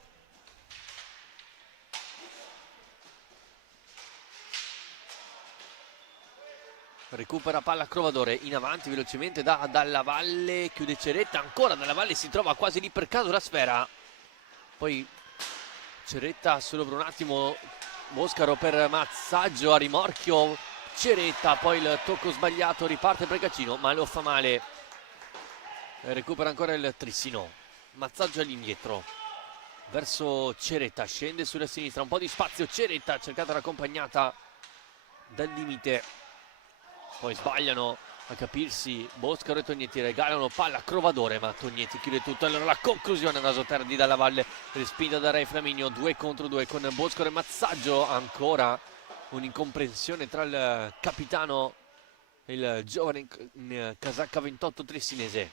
Recupera palla Crovadore, in avanti velocemente da Dalla Valle, chiude Ceretta, ancora Dalla Valle si trova quasi lì per caso la sfera. Poi Ceretta solo per un attimo, Boscaro per Mazzaggio a rimorchio, Ceretta, poi il tocco sbagliato, riparte Precaccino ma lo fa male. Recupera ancora il Trissino, Mazzaggio all'indietro verso Ceretta, scende sulla sinistra, un po' di spazio, Ceretta cercata l'accompagnata dal limite, poi sbagliano a capirsi Boscaro e Tognetti, regalano palla a Crovadore ma Tognetti chiude tutto. Allora la conclusione da Soterra di Dalla Valle, respinta da Re Flaminio, 2 contro 2 con Boscaro e Mazzaggio. Ancora un'incomprensione tra il capitano e il giovane in casacca 28 trissinese.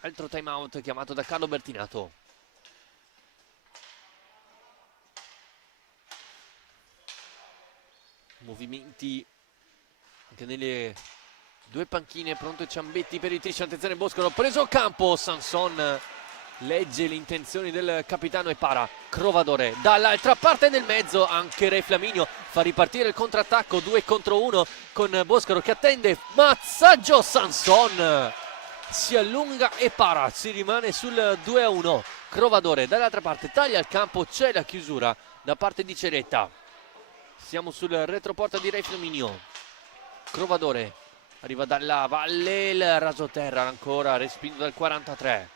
Altro time out chiamato da Carlo Bertinato. Movimenti anche nelle due panchine, pronto Ciambetti per i Trisci, attenzione Boscaro, preso a campo, Sanson legge le intenzioni del capitano e para. Crovadore dall'altra parte del mezzo, anche Re Flaminio fa ripartire il contrattacco, 2 contro 1 con Boscaro che attende, Mazzaggio, Sanson si allunga e para, si rimane sul 2-1. Crovadore dall'altra parte taglia il campo, c'è la chiusura da parte di Ceretta. Siamo sul retroporta di Re Flaminio. Crovadore arriva Dalla Valle, il rasoterra ancora respinto dal 43.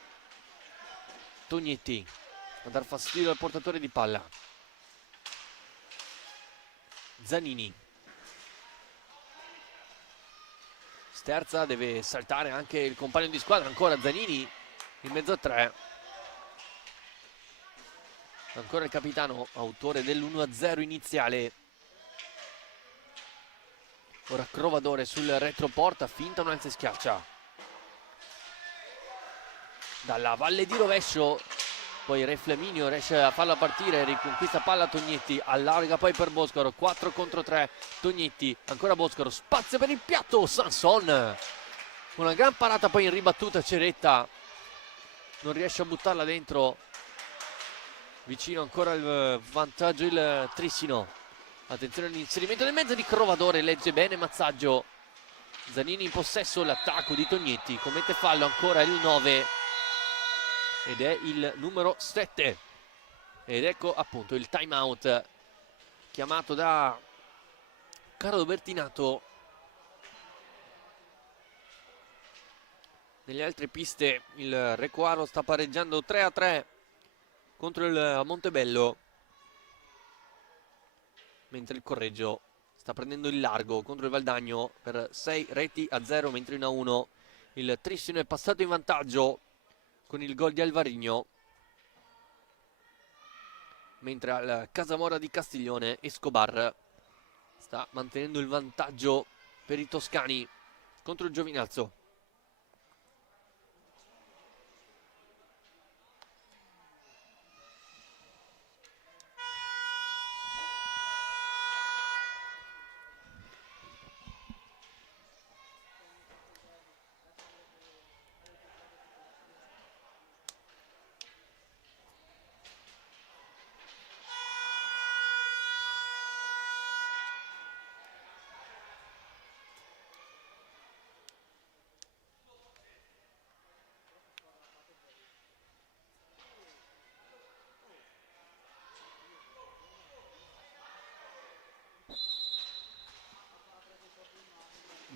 Tognetti a dar fastidio al portatore di palla. Zanini, sterza, deve saltare anche il compagno di squadra, ancora Zanini in mezzo a tre. Ancora il capitano, autore dell'1-0 iniziale. Ora Crovadore sul retroporta, finta un alza e schiaccia. Dalla valle di rovescio, poi Re Flaminio riesce a farla partire, riconquista palla Tognetti, allarga poi per Boscaro, 4 contro 3, Tognetti, ancora Boscaro, spazio per il piatto, Sanson. Una gran parata poi in ribattuta Ceretta, non riesce a buttarla dentro. Vicino ancora il vantaggio il Trissino. Attenzione all'inserimento nel mezzo di Crovadore, legge bene Mazzaggio. Zanini in possesso, l'attacco di Tognetti, commette fallo ancora il 9 ed è il numero 7. Ed ecco appunto il time out chiamato da Carlo Bertinato. Nelle altre piste il Recoaro sta pareggiando 3-3 contro il Montebello, mentre il Correggio sta prendendo il largo contro il Valdagno per 6-0, mentre in A1 il Trissino è passato in vantaggio con il gol di Alvarigno, mentre al Casamora di Castiglione Escobar sta mantenendo il vantaggio per i toscani contro il Giovinazzo.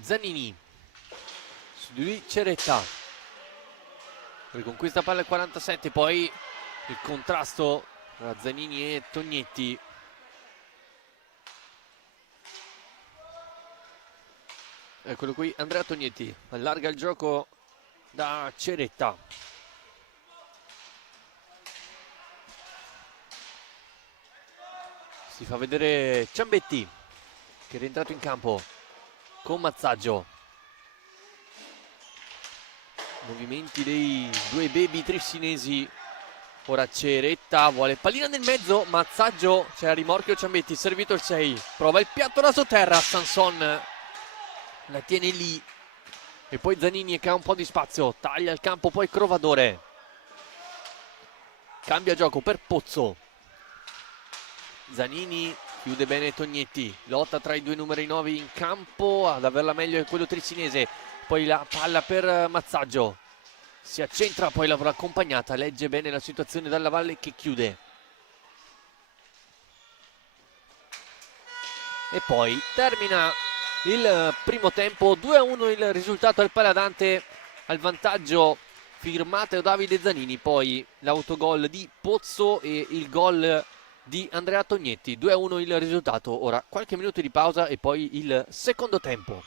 Zanini su di lui Ceretta, riconquista palla al 47, poi il contrasto tra Zanini e Tognetti. Eccolo qui Andrea Tognetti, allarga il gioco da Ceretta. Si fa vedere Ciambetti che è rientrato in campo con Mazzaggio. Movimenti dei due baby trissinesi. Ora Ceretta vuole pallina nel mezzo, Mazzaggio, c'è a rimorchio Ciambetti, servito il 6, prova il piatto da sotterra, Sanson la tiene lì e poi Zanini che ha un po' di spazio, taglia il campo poi Crovadore, cambia gioco per Pozzo. Zanini chiude bene Tognetti, lotta tra i due numeri 9 in campo, ad averla meglio è quello trissinese, poi la palla per Mazzaggio, si accentra, poi lavora accompagnata, legge bene la situazione dalla valle che chiude. E poi termina il primo tempo, 2-1 il risultato al Paladante, al vantaggio firmato Davide Zanini, poi l'autogol di Pozzo e il gol di Andrea Tognetti, 2-1 il risultato. Ora qualche minuto di pausa e poi il secondo tempo.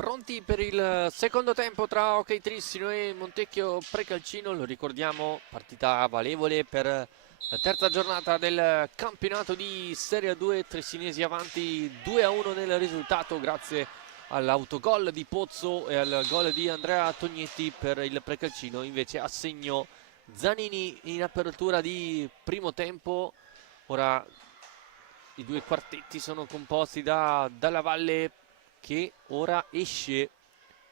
Pronti per il secondo tempo tra Ok Trissino e Montecchio Precalcino, lo ricordiamo, partita valevole per la terza giornata del campionato di Serie 2, Tressinesi avanti 2-1 nel risultato grazie all'autogol di Pozzo e al gol di Andrea Tognetti per il Precalcino, invece a segno Zanini in apertura di primo tempo. Ora i due quartetti sono composti da Dalla Valle, che ora esce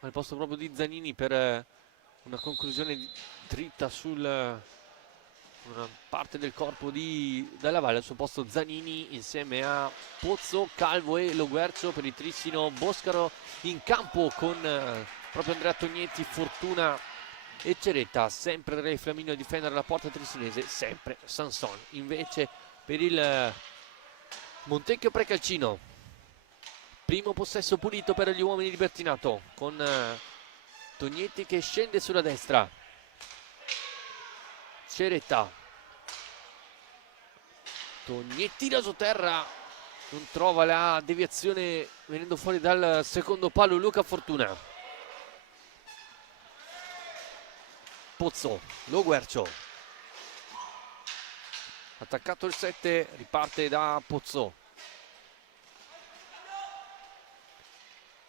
al posto proprio di Zanini per una conclusione dritta una parte del corpo di Dalla Valle. Al suo posto Zanini insieme a Pozzo, Calvo e Loguercio. Per il Trissino Boscaro in campo con proprio Andrea Tognetti, Fortuna e Ceretta. Sempre Re Flaminio a difendere la porta trissinese, sempre Sanson. Invece per il Montecchio Precalcino, primo possesso pulito per gli uomini di Bertinato, con Tognetti che scende sulla destra. Ceretta. Tognetti da sotterra, non trova la deviazione venendo fuori dal secondo palo Luca Fortuna. Pozzo, Loguercio. Attaccato il 7, riparte da Pozzo.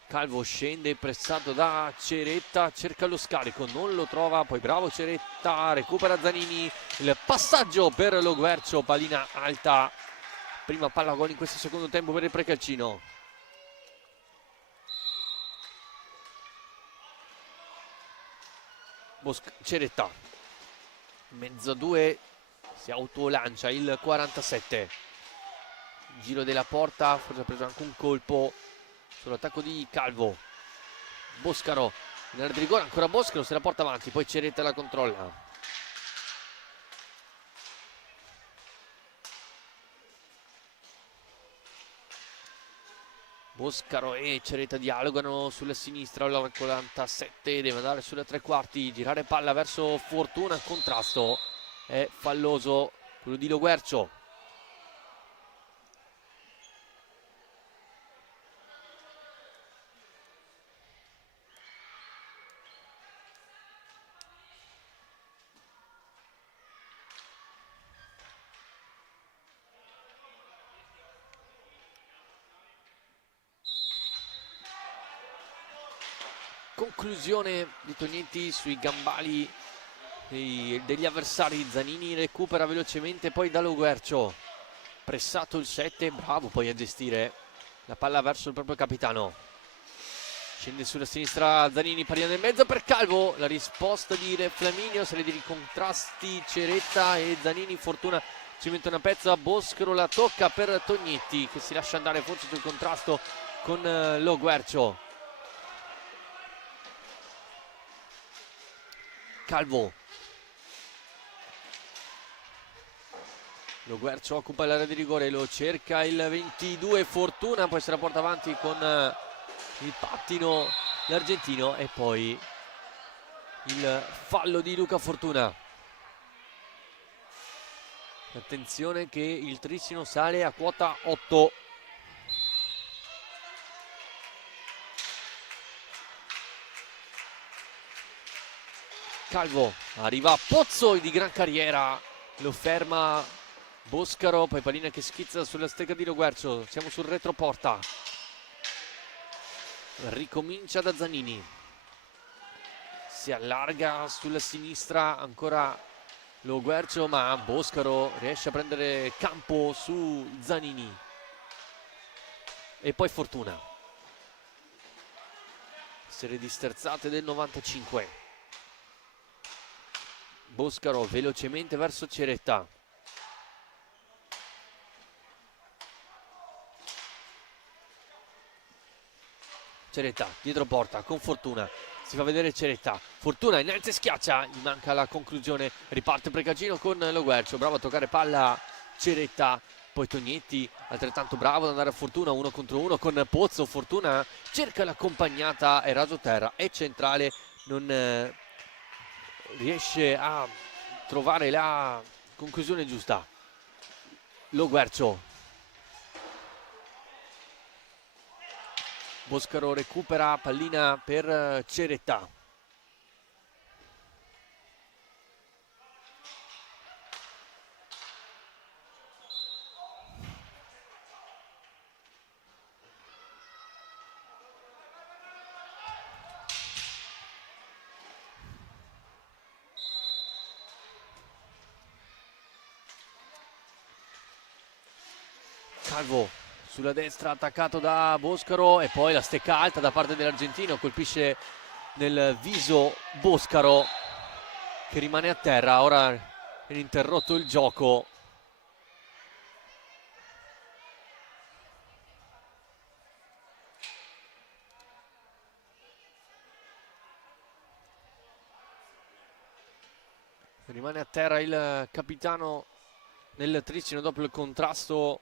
Calvo scende pressato da Ceretta, cerca lo scarico, non lo trova, poi bravo Ceretta, recupera Zanini, il passaggio per Loguercio, pallina alta, prima palla gol in questo secondo tempo per il Precalcino. Ceretta, mezzo 2, si autolancia il 47, giro della porta, forse ha preso anche un colpo sull'attacco di Calvo. Boscaro in area di rigore, ancora Boscaro, se la porta avanti, poi Ceretta la controlla. Boscaro e Ceretta dialogano sulla sinistra, alla 47, deve andare sulle tre quarti, girare palla verso Fortuna, contrasto è falloso quello di Loguercio. Conclusione di Tognetti sui gambali degli avversari. Zanini recupera velocemente poi da Loguercio, pressato il 7, bravo poi a gestire la palla verso il proprio capitano. Scende sulla sinistra Zanini, pallina nel mezzo per Calvo, la risposta di Re Flaminio, serie di contrasti Ceretta e Zanini. Fortuna ci mette una pezza, Boscaro la tocca per Tognetti che si lascia andare forse sul contrasto con Loguercio. Calvo, Loguercio occupa l'area di rigore, lo cerca il 22 Fortuna, poi se la porta avanti con il pattino l'argentino e poi il fallo di Luca Fortuna. Attenzione che il Trissino sale a quota 8. Calvo, arriva Pozzo di gran carriera, lo ferma Boscaro, poi pallina che schizza sulla stega di Loguercio, siamo sul retroporta. Ricomincia da Zanini, si allarga sulla sinistra ancora Loguercio, ma Boscaro riesce a prendere campo su Zanini. E poi Fortuna. Serie di sterzate del 95. Boscaro velocemente verso Ceretta. Ceretta dietro porta con Fortuna, si fa vedere Ceretta, Fortuna innanzi e schiaccia, gli manca la conclusione, riparte Precalcino con Loguercio, bravo a toccare palla Ceretta, poi Tognetti altrettanto bravo ad andare a Fortuna, 1 contro 1 con Pozzo. Fortuna cerca l'accompagnata e raso terra, è centrale, non riesce a trovare la conclusione giusta. Loguercio, Boscaro recupera, pallina per Ceretta. Calvo sulla destra, attaccato da Boscaro, e poi la stecca alta da parte dell'argentino, colpisce nel viso Boscaro che rimane a terra. Ora è interrotto il gioco. Rimane a terra il capitano nel Trissino dopo il contrasto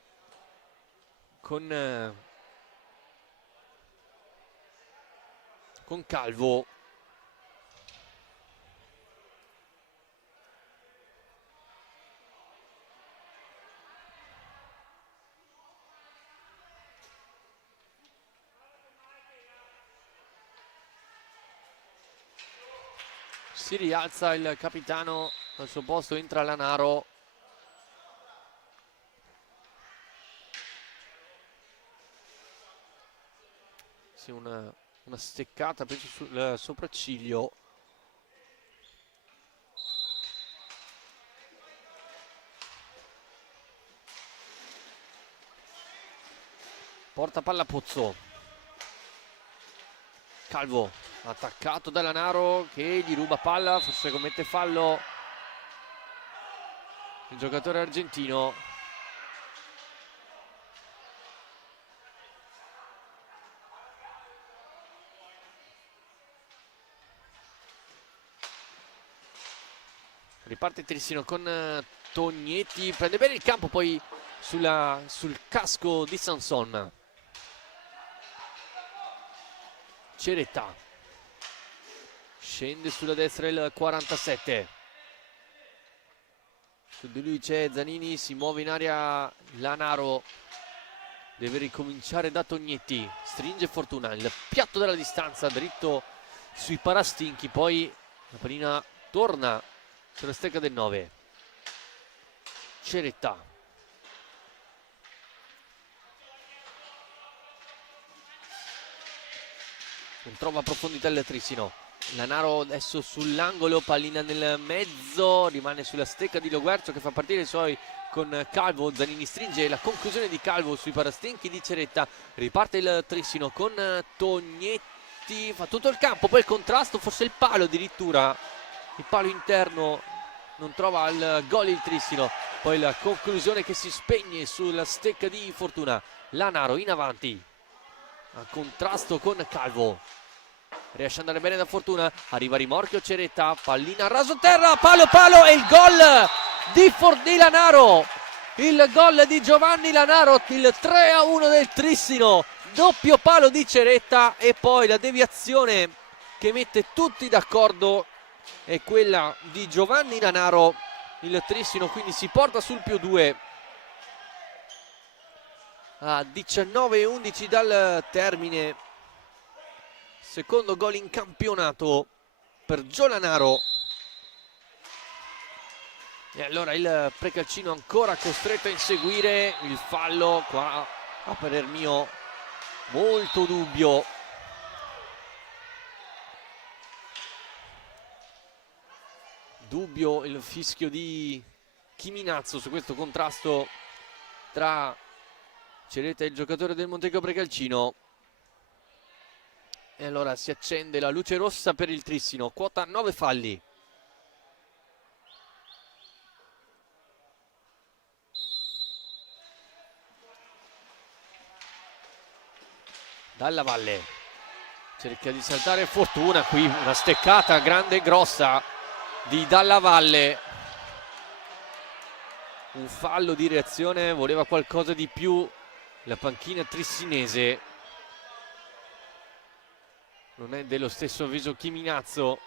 con Calvo. Si rialza il capitano al suo posto, entra Lanaro. Sì, una steccata penso sul sopracciglio. Porta palla Pozzo. Calvo attaccato da Lanaro che gli ruba palla, forse commette fallo il giocatore argentino. Riparte Trissino con Tognetti, prende bene il campo poi sul casco di Sanson. Ceretta scende sulla destra il 47. Su di lui c'è Zanini, si muove in aria Lanaro, deve ricominciare da Tognetti, stringe Fortuna, il piatto della distanza dritto sui parastinchi, poi la pallina torna sulla stecca del 9. Ceretta non trova profondità il Trissino. Lanaro adesso sull'angolo, pallina nel mezzo, rimane sulla stecca di Loguerzo che fa partire i suoi con Calvo. Zanini stringe, la conclusione di Calvo sui parastinchi di Ceretta. Riparte il Trissino con Tognetti, fa tutto il campo, poi il contrasto, forse il palo addirittura, il palo interno, non trova il gol il Trissino. Poi la conclusione che si spegne sulla stecca di Fortuna. Lanaro in avanti, a contrasto con Calvo, riesce ad andare bene da Fortuna, arriva rimorchio Ceretta, pallina a raso terra, palo e il gol di Lanaro, il gol di Giovanni Lanaro, il 3-1 del Trissino, doppio palo di Ceretta e poi la deviazione che mette tutti d'accordo è quella di Giovanni Lanaro. Il Trissino quindi si porta sul +2 a 19-11 dal termine. Secondo gol in campionato per Gio Lanaro. E allora il Precalcino ancora costretto a inseguire il fallo. Qua a parer mio molto dubbio. Dubbio il fischio di Chiminazzo su questo contrasto tra Ceretta e il giocatore del Montecchio Precalcino. E allora si accende la luce rossa per il Trissino, quota 9 falli. Dalla Valle cerca di saltare Fortuna, qui una steccata grande e grossa di Dalla Valle. Un fallo di reazione, voleva qualcosa di più la panchina trissinese. Non è dello stesso avviso Chiminazzo.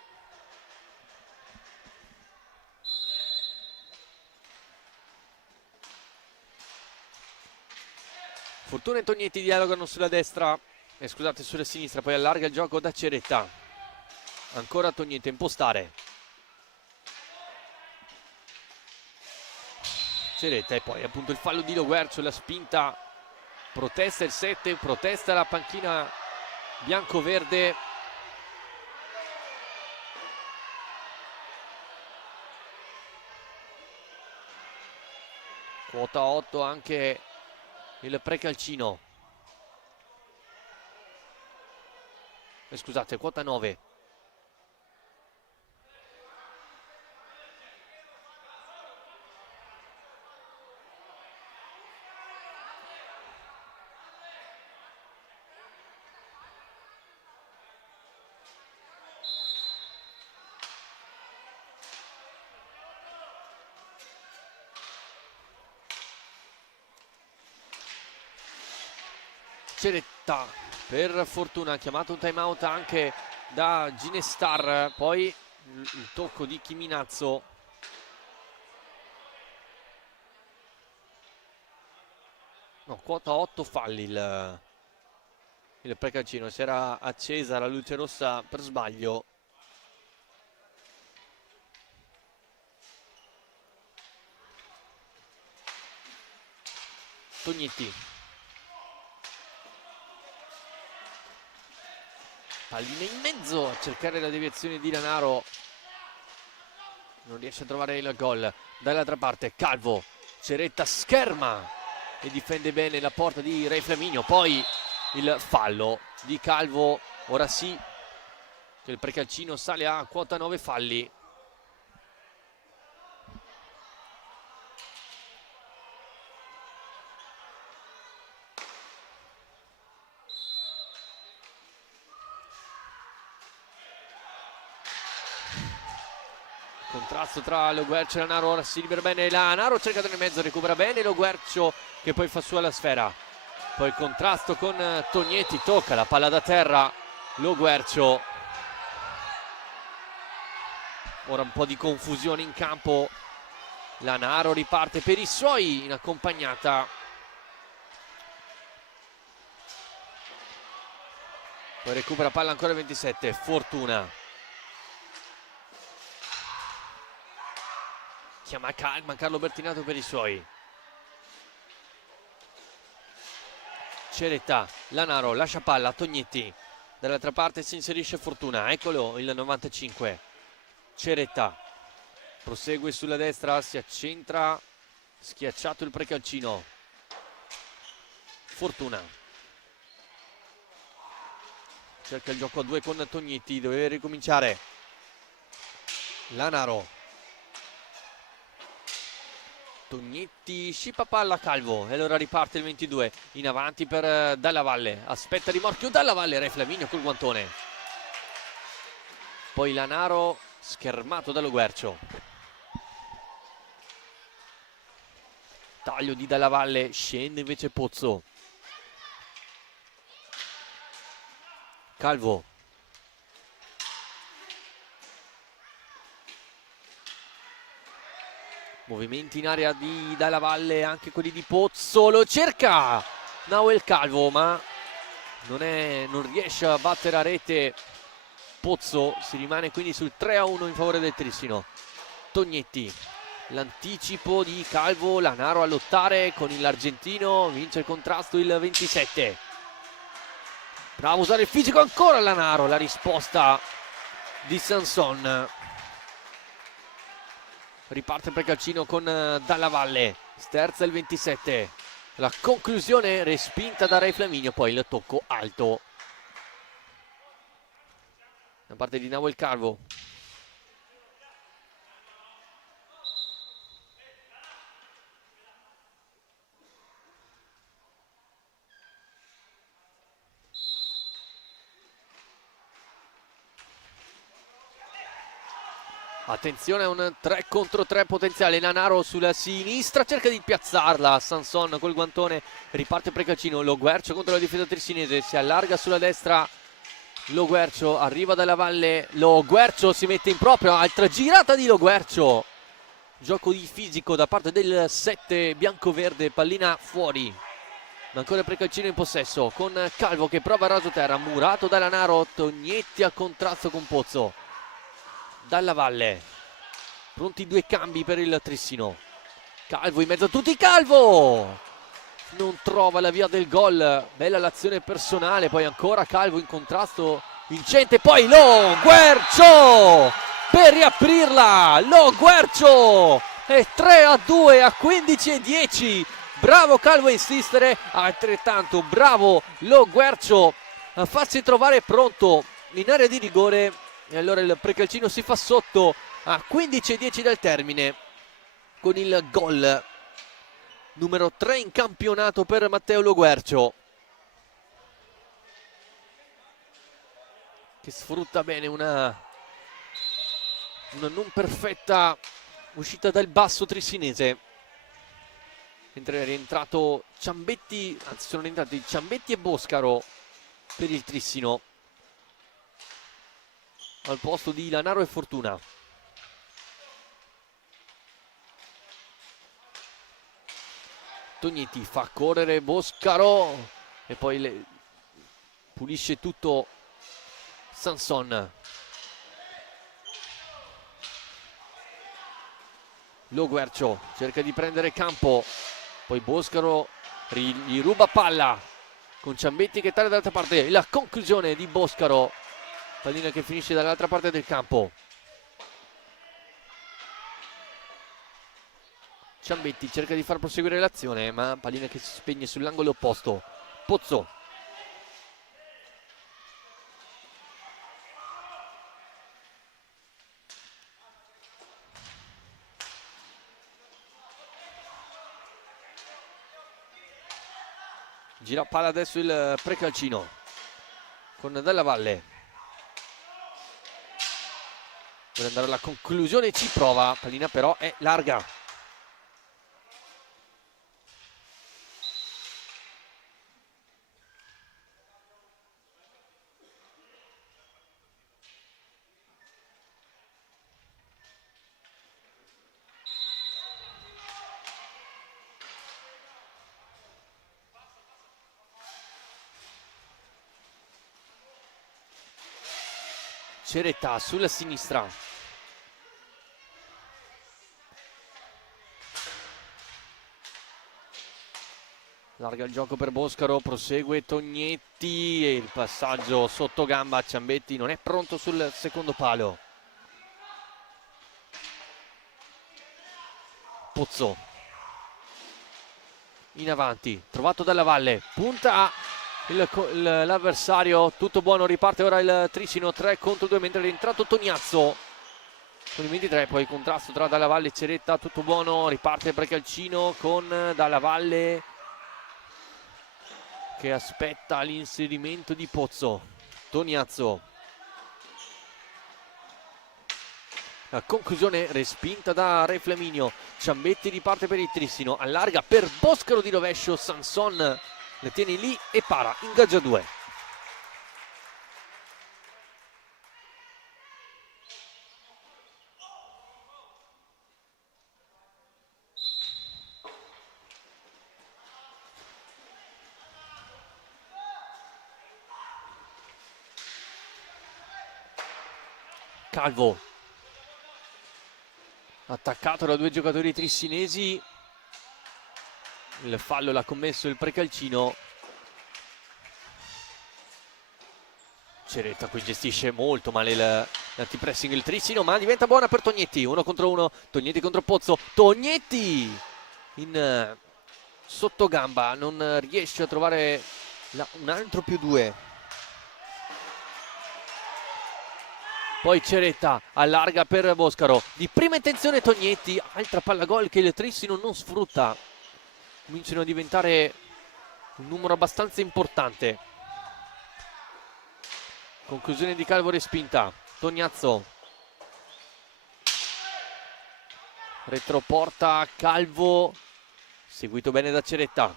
Fortuna e Tognetti dialogano sulla destra. scusate, sulla sinistra, poi allarga il gioco da Ceretta. Ancora Tognetti a impostare. Ceretta e poi appunto il fallo di Lo Guercio, la spinta, protesta il 7, protesta la panchina bianco-verde. Quota 8 anche il Precalcino. Scusate, quota 9. Ceretta, per fortuna ha chiamato un timeout anche da Ginestar, poi il tocco di Chiminazzo. No, quota 8 falli il Precalcino, si era accesa la luce rossa per sbaglio. Tognetti. Pallina in mezzo a cercare la deviazione di Lanaro, non riesce a trovare il gol. Dall'altra parte Calvo, Ceretta scherma e difende bene la porta di Re Flaminio. Poi il fallo di Calvo, ora sì che il Precalcino sale a quota 9 falli. Contrasto tra Lo Guercio e Lanaro, ora si libera bene Lanaro, cerca nel mezzo, recupera bene Lo Guercio che poi fa sua la sfera. Poi il contrasto con Tognetti, tocca la palla da terra Lo Guercio. Ora un po' di confusione in campo, Lanaro riparte per i suoi in accompagnata. Poi recupera palla ancora il 27, Fortuna. Chiama calma Carlo Bertinato per i suoi. Ceretta, Lanaro lascia palla a Tognetti, dall'altra parte si inserisce Fortuna, eccolo il 95. Ceretta prosegue sulla destra, si accentra, schiacciato il Precalcino. Fortuna cerca il gioco a due con Tognetti, deve ricominciare. Lanaro, Tognetti scipa palla a Calvo e allora riparte il 22 in avanti per Dalla Valle, aspetta rimorchio Dalla Valle, Re Flaminio col guantone. Poi Lanaro schermato dallo Guercio, taglio di Dalla Valle, scende invece Pozzo. Calvo, movimenti in area di Dalla Valle, anche quelli di Pozzo, lo cerca Nahuel Calvo ma non riesce a battere a rete Pozzo, si rimane quindi sul 3-1 in favore del Trissino. Tognetti, l'anticipo di Calvo, Lanaro a lottare con l'argentino, vince il contrasto il 27. Bravo a usare il fisico ancora Lanaro, la risposta di Sanson. Riparte Precalcino con Dalla Valle, sterza il 27. La conclusione respinta da Re Flaminio, poi il tocco alto da parte di Nahuel Calvo. Attenzione a un 3 contro 3 potenziale. Lanaro sulla sinistra cerca di piazzarla. Sanson col guantone, riparte Precalcino. Lo Guercio contro la difesa trissinese, si allarga sulla destra. Lo Guercio arriva Dalla Valle. Lo Guercio si mette in proprio, altra girata di Lo Guercio. Gioco di fisico da parte del 7 bianco-verde, pallina fuori. Ma ancora Precalcino in possesso con Calvo che prova a raso terra, murato da Lanaro, Tognetti a contrasto con Pozzo. Dalla Valle, pronti 2 cambi per il Trissino. Calvo in mezzo a tutti, Calvo! Non trova la via del gol, bella l'azione personale, poi ancora Calvo in contrasto vincente, poi Lo Guercio per riaprirla, Lo Guercio è 3-2 a 15-10. Bravo Calvo a insistere, altrettanto bravo Lo Guercio a farsi trovare pronto in area di rigore, e allora il Precalcino si fa sotto a 15-10 dal termine con il gol numero 3 in campionato per Matteo Lo Guercio, che sfrutta bene una non perfetta uscita dal basso trissinese, mentre è rientrato Ciambetti, anzi sono rientrati Ciambetti e Boscaro per il Trissino al posto di Lanaro e Fortuna. Tognetti fa correre Boscaro e poi pulisce tutto Sanson. Lo Guercio cerca di prendere campo, poi Boscaro gli ruba palla con Ciambetti che taglia dall'altra parte. La conclusione di Boscaro, pallina che finisce dall'altra parte del campo. Ciambetti cerca di far proseguire l'azione, ma pallina che si spegne sull'angolo opposto. Pozzo. Gira palla adesso il Precalcino con Dalla Valle. Per andare alla conclusione ci prova, pallina però è larga. Ceretta sulla sinistra. Larga il gioco per Boscaro, prosegue Tognetti e il passaggio sotto gamba. Ciambetti non è pronto sul secondo palo. Pozzo in avanti, trovato Dalla Valle, punta l'avversario, tutto buono, riparte ora il Trissino 3 contro 2 mentre è rientrato Tognazzo con il 23, poi contrasto tra Dalla Valle e Ceretta, tutto buono, riparte Precalcino con Dalla Valle che aspetta l'inserimento di Pozzo. Tognazzo, la conclusione respinta da Re Flaminio. Ciambetti riparte per il Trissino, allarga per Boscaro di rovescio, Sanson le tiene lì e para, ingaggia 2. Calvo, attaccato da 2 giocatori trissinesi. Il fallo l'ha commesso il Precalcino. Ceretta qui gestisce molto male l'antipressing il Trissino, ma diventa buona per Tognetti. 1 contro 1, Tognetti contro Pozzo. Tognetti in sottogamba, non riesce a trovare un altro più 2. Poi Ceretta allarga per Boscaro. Di prima intenzione Tognetti, altra palla gol che il Trissino non sfrutta. Cominciano a diventare un numero abbastanza importante. Conclusione di Calvo respinta. Tognazzo, retroporta Calvo, seguito bene da Ceretta.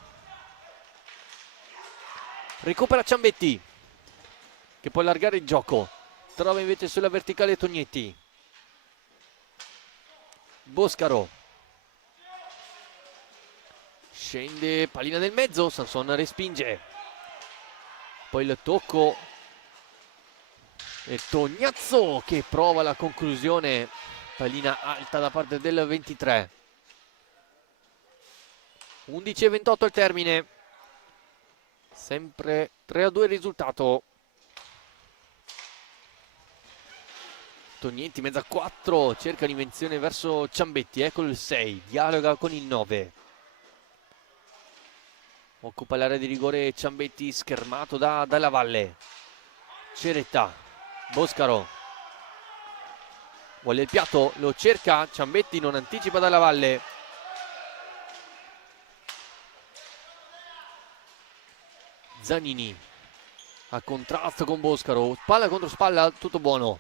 Recupera Ciambetti che può allargare il gioco, trova invece sulla verticale Tognetti. Boscaro Scende, pallina nel mezzo, Sanson respinge. Poi il tocco. E Tognazzo che prova la conclusione. Pallina alta da parte del 23. 11:28 al termine. Sempre 3-2 il risultato. Tognetti mezza 4, cerca l'invenzione verso Ciambetti, eccolo il 6, dialoga con il 9. Occupa l'area di rigore Ciambetti, schermato da Dalla Valle. Ceretta, Boscaro. Vuole il piatto, lo cerca, Ciambetti non anticipa Dalla Valle. Zanini a contrasto con Boscaro, spalla contro spalla, tutto buono.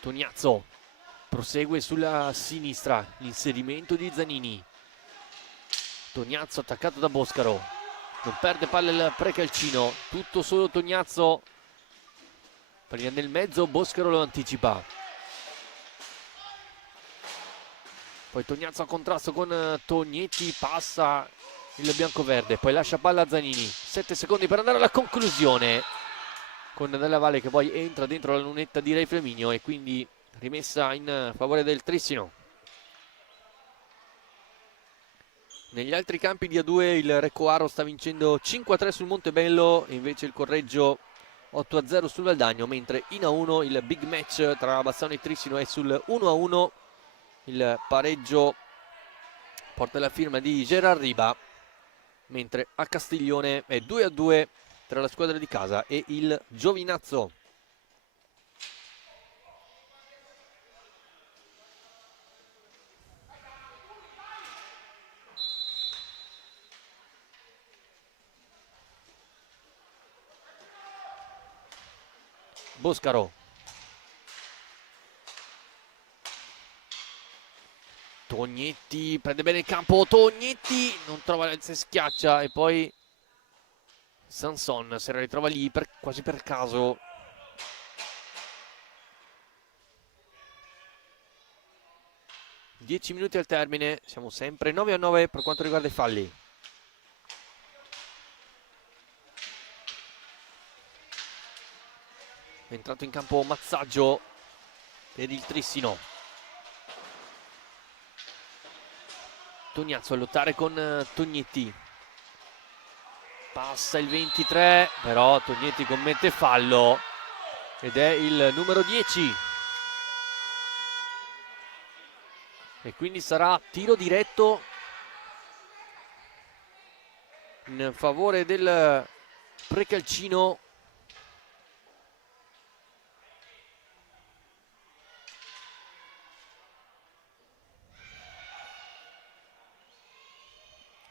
Tognazzo prosegue sulla sinistra, l'inserimento di Zanini. Tognazzo attaccato da Boscaro, non perde palla il Precalcino, tutto solo Tognazzo. Pallina nel mezzo, Boscaro lo anticipa. Poi Tognazzo a contrasto con Tognetti, passa il biancoverde, poi lascia palla a Zanini. 7 secondi per andare alla conclusione, con Dalla Valle che poi entra dentro la lunetta di Ray Flaminio e quindi rimessa in favore del Trissino. Negli altri campi di A2 il Recoaro sta vincendo 5-3 sul Montebello e invece il Correggio 8-0 sul Valdagno, mentre in A1 il big match tra Bassano e Trissino è sul 1-1. Il pareggio porta la firma di Gerard Riba, mentre a Castiglione è 2-2 tra la squadra di casa e il Giovinazzo. Boscaro. Tognetti prende bene il campo, Tognetti non trova, si schiaccia e poi Sanson se la ritrova lì quasi per caso. Dieci minuti al termine, siamo sempre 9-9 per quanto riguarda i falli. È entrato in campo Mazzaggio per il Trissino. Tognazzo a lottare con Tognetti. Passa il 23, però Tognetti commette fallo ed è il numero 10. E quindi sarà tiro diretto in favore del Precalcino.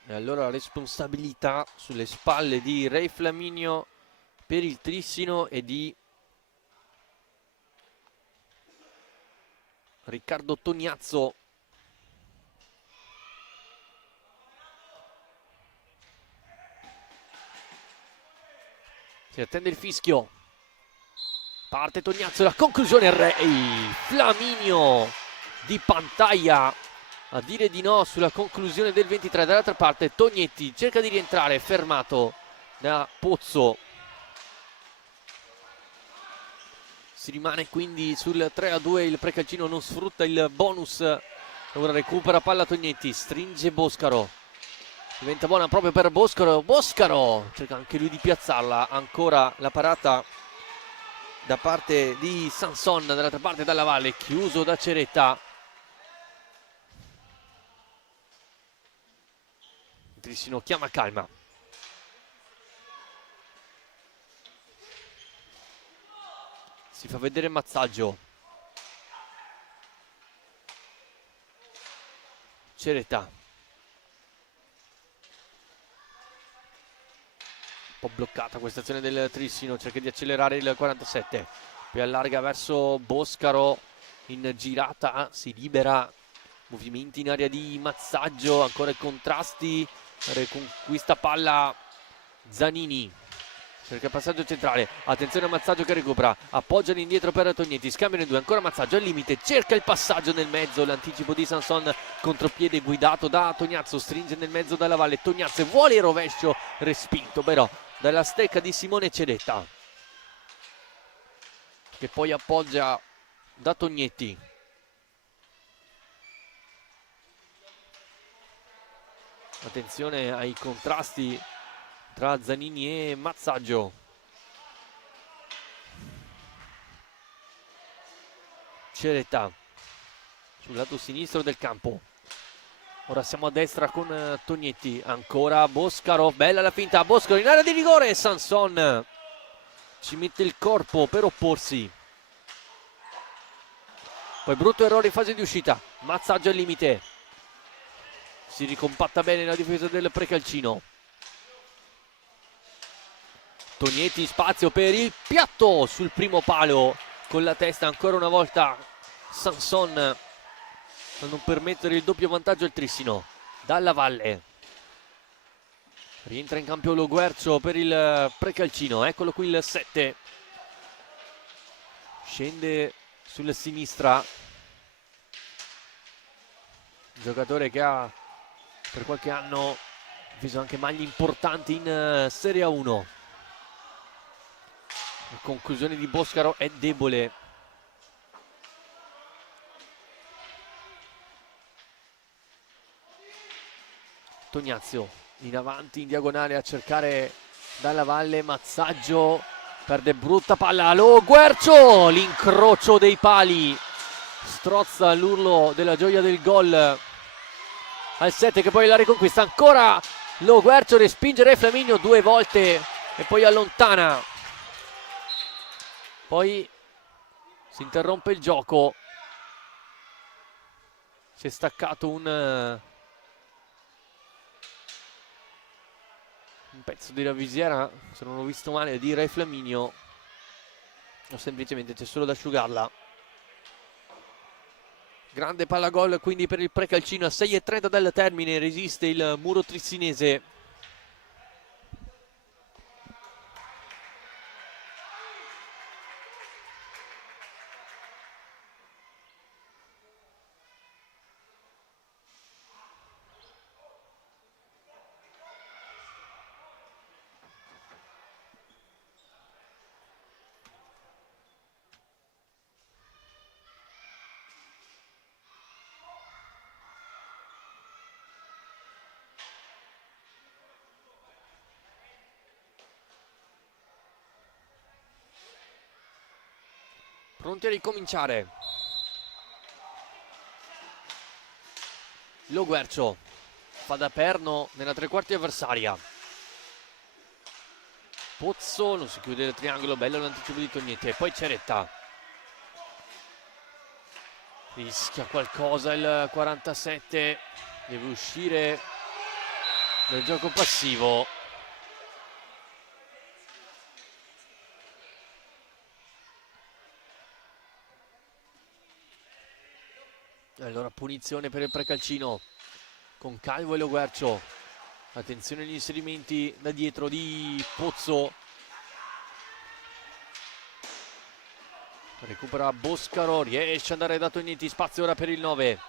E allora la responsabilità sulle spalle di Ray Flaminio per il Trissino e di Riccardo Tognazzo. Si attende il fischio. Parte Tognazzo, la conclusione Ray Flaminio di Pantaglia a dire di no sulla conclusione del 23. Dall'altra parte Tognetti cerca di rientrare, fermato da Pozzo. Si rimane quindi sul 3-2, il Precalcino non sfrutta il bonus, ora recupera palla Tognetti, stringe Boscaro, diventa buona proprio per Boscaro, Boscaro cerca anche lui di piazzarla, ancora la parata da parte di Sanson, dall'altra parte Dalla Valle, chiuso da Ceretta. Trissino chiama calma. Si fa vedere Mazzaggio. Ceretta. Un po' bloccata questa azione del Trissino, cerca di accelerare il 47. Poi allarga verso Boscaro in girata, si libera. Movimenti in area di Mazzaggio, ancora i contrasti. Reconquista palla Zanini, cerca il passaggio centrale, attenzione a Mazzaggio che recupera, appoggiano indietro per Tognetti, scambiano in due, ancora Mazzaggio al limite, cerca il passaggio nel mezzo, l'anticipo di Sanson, contropiede guidato da Tognazzo, stringe nel mezzo dalla Valle, Tognazzo vuole il rovescio, respinto però dalla stecca di Simone Cedetta, che poi appoggia da Tognetti. Attenzione ai contrasti tra Zanini e Mazzaggio. Ceretta sul lato sinistro del campo. Ora siamo a destra con Tognetti. Ancora Boscaro. Bella la finta. Boscaro in area di rigore. Sanson ci mette il corpo per opporsi. Poi brutto errore in fase di uscita. Mazzaggio al limite. Si ricompatta bene la difesa del Precalcino. Tognetti, spazio per il piatto sul primo palo con la testa ancora una volta Sanson a non permettere il doppio vantaggio al Trissino. Dalla Valle rientra in campo Lo Guercio per il Precalcino, eccolo qui il 7, scende sulla sinistra, giocatore che ha per qualche anno visto anche maglie importanti in Serie A1. La conclusione di Boscaro è debole. Tognazio in avanti in diagonale a cercare Dalla Valle, Mazzaggio perde brutta palla, Lo Guercio, l'incrocio dei pali strozza l'urlo della gioia del gol al 7 che poi la riconquista, ancora Lo Guercio, respinge Re Flaminio due volte e poi allontana. Poi si interrompe il gioco, si è staccato un pezzo di ravvisiera, se non ho visto male, di Re Flaminio, o semplicemente c'è solo da asciugarla. Grande palla gol quindi per il Precalcino, a 6:30 dal termine resiste il muro trissinese. Pronti a ricominciare. Lo Guercio fa da perno nella tre quarti avversaria. Pozzo, non si chiude il triangolo, bello l'anticipo di Tognetti. E poi Ceretta. Rischia qualcosa il 47, deve uscire dal gioco passivo. Allora punizione per il Precalcino con Calvo e Lo Guercio. Attenzione agli inserimenti da dietro di Pozzo. Recupera Boscaro, riesce ad andare da Tognetti, spazio ora per il 9.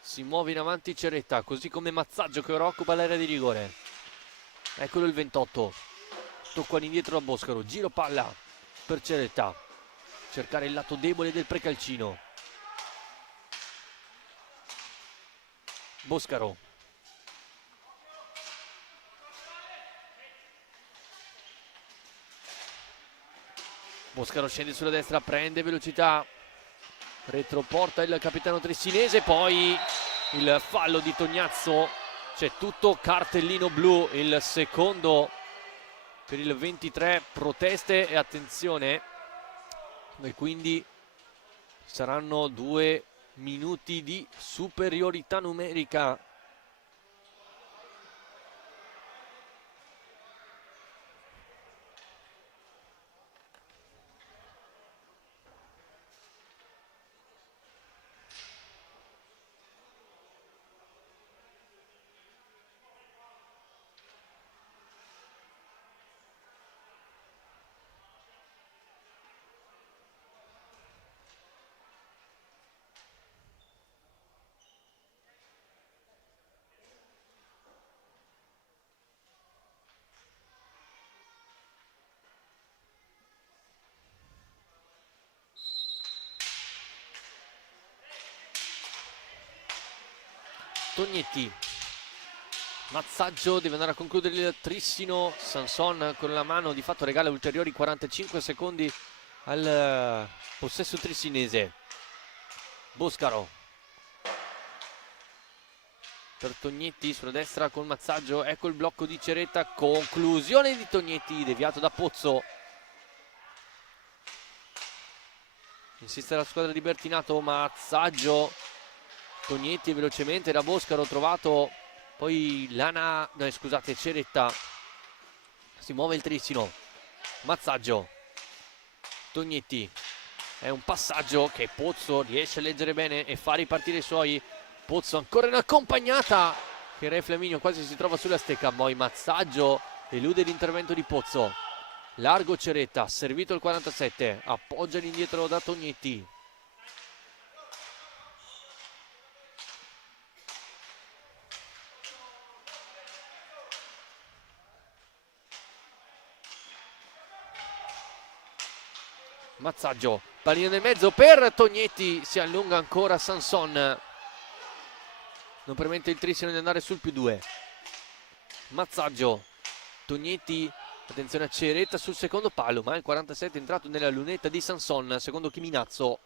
Si muove in avanti Ceretta, così come Mazzaggio che ora occupa l'area di rigore. Eccolo il 28. Tocco all'indietro a Boscaro, giro palla per Ceretta. Cercare il lato debole del Precalcino. Boscaro. Boscaro scende sulla destra, prende velocità, retroporta il capitano trissinese, poi il fallo di Tognazzo, c'è tutto cartellino blu, il secondo per il 23, proteste e attenzione, e quindi saranno 2 minuti di superiorità numerica. Tognetti, Mazzaggio deve andare a concludere il trissino. Sanson con la mano di fatto regala ulteriori 45 secondi al possesso trissinese. Boscaro per Tognetti sulla destra con Mazzaggio, ecco il blocco di Ceretta, conclusione di Tognetti deviato da Pozzo. Insiste la squadra di Bertinato, Mazzaggio, Tognetti velocemente da Boscaro trovato, poi Ceretta, si muove il trissino, Mazzaggio, Tognetti, è un passaggio che Pozzo riesce a leggere bene e fa ripartire i suoi. Pozzo ancora in accompagnata, che Re Flaminio quasi si trova sulla stecca, poi Mazzaggio elude l'intervento di Pozzo. Largo Ceretta, servito il 47, appoggia l'indietro da Tognetti. Mazzaggio, pallina nel mezzo per Tognetti, si allunga ancora Sanson. Non permette il trissino di andare sul +2. Mazzaggio, Tognetti, attenzione a Ceretta sul secondo palo, ma il 47 è entrato nella lunetta di Sanson, secondo Chiminazzo.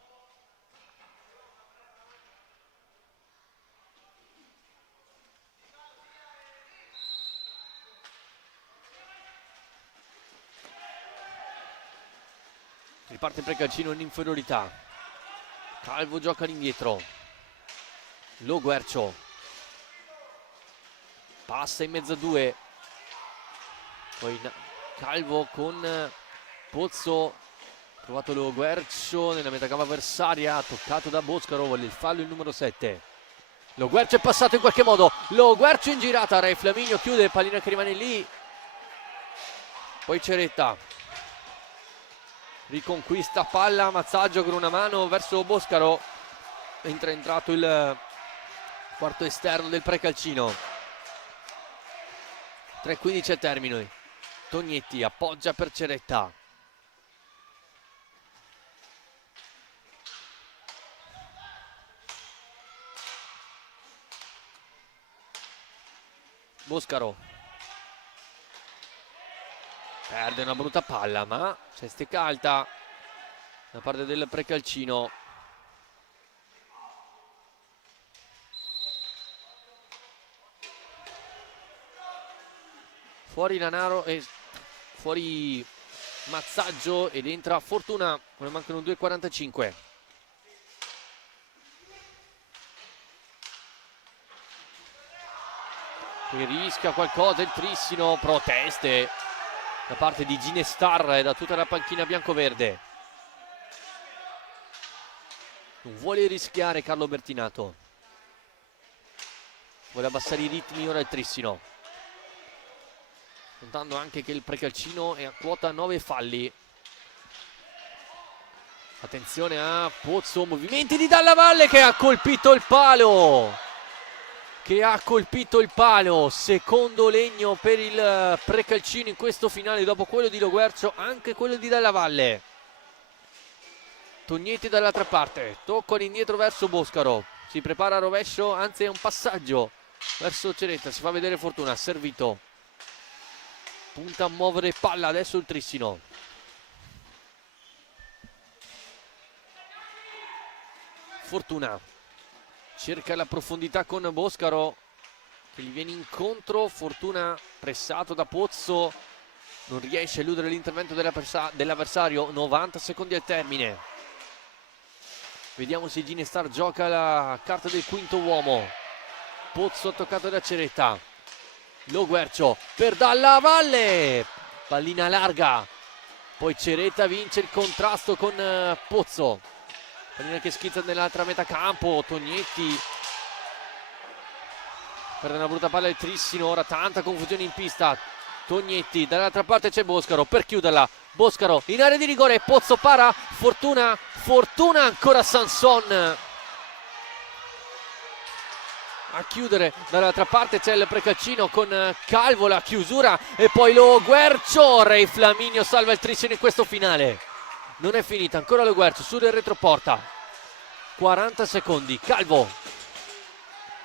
Riparte il Precalcino in inferiorità. Calvo gioca all'indietro. Lo Guercio passa in mezzo a due, poi Calvo con Pozzo, trovato Lo Guercio nella metacampo avversaria, toccato da Boscaro, vuole il fallo il numero 7. Lo Guercio è passato in qualche modo, Lo Guercio in girata, Re Flaminio chiude, pallina che rimane lì, poi Ceretta riconquista palla, Mazzaggio con una mano verso Boscaro, mentre è entrato il quarto esterno del Precalcino. 3:15 al termine. Tognetti appoggia per Ceretta. Boscaro perde una brutta palla, ma c'è stecca alta da parte del Precalcino. Fuori Lanaro e fuori Mazzaggio ed entra Fortuna, ne mancano 2:45. Qui rischia qualcosa il trissino, proteste da parte di Ginestar e da tutta la panchina biancoverde. Non vuole rischiare Carlo Bertinato, vuole abbassare i ritmi ora il trissino, contando anche che il Precalcino è a quota 9 falli. Attenzione a Pozzo, movimenti di Dalla Valle che ha colpito il palo, secondo legno per il Precalcino in questo finale, dopo quello di Lo Guercio anche quello di Dalla Valle. Tognetti dall'altra parte, tocco all'indietro verso Boscaro, si prepara a rovescio, anzi è un passaggio verso Ceretta, si fa vedere Fortuna, servito, punta a muovere palla, adesso il trissino. Fortuna cerca la profondità con Boscaro che gli viene incontro, Fortuna pressato da Pozzo, non riesce a eludere l'intervento dell'avversario. 90 secondi al termine. Vediamo se Ginestar gioca la carta del quinto uomo. Pozzo toccato da Ceretta. Lo Guercio per Dalla Valle, pallina larga, poi Ceretta vince il contrasto con Pozzo, pallina che schizza nell'altra metà campo. Tognetti perde una brutta palla il trissino, ora tanta confusione in pista. Tognetti, dall'altra parte c'è Boscaro per chiuderla, Boscaro in area di rigore, Pozzo para, Fortuna ancora Sanson a chiudere, dall'altra parte c'è il Precalcino con Calvo, la chiusura e poi Lo Guercio. Re Flaminio salva il trissino in questo finale, non è finita ancora. Lo Guercio sul retroporta, 40 secondi, Calvo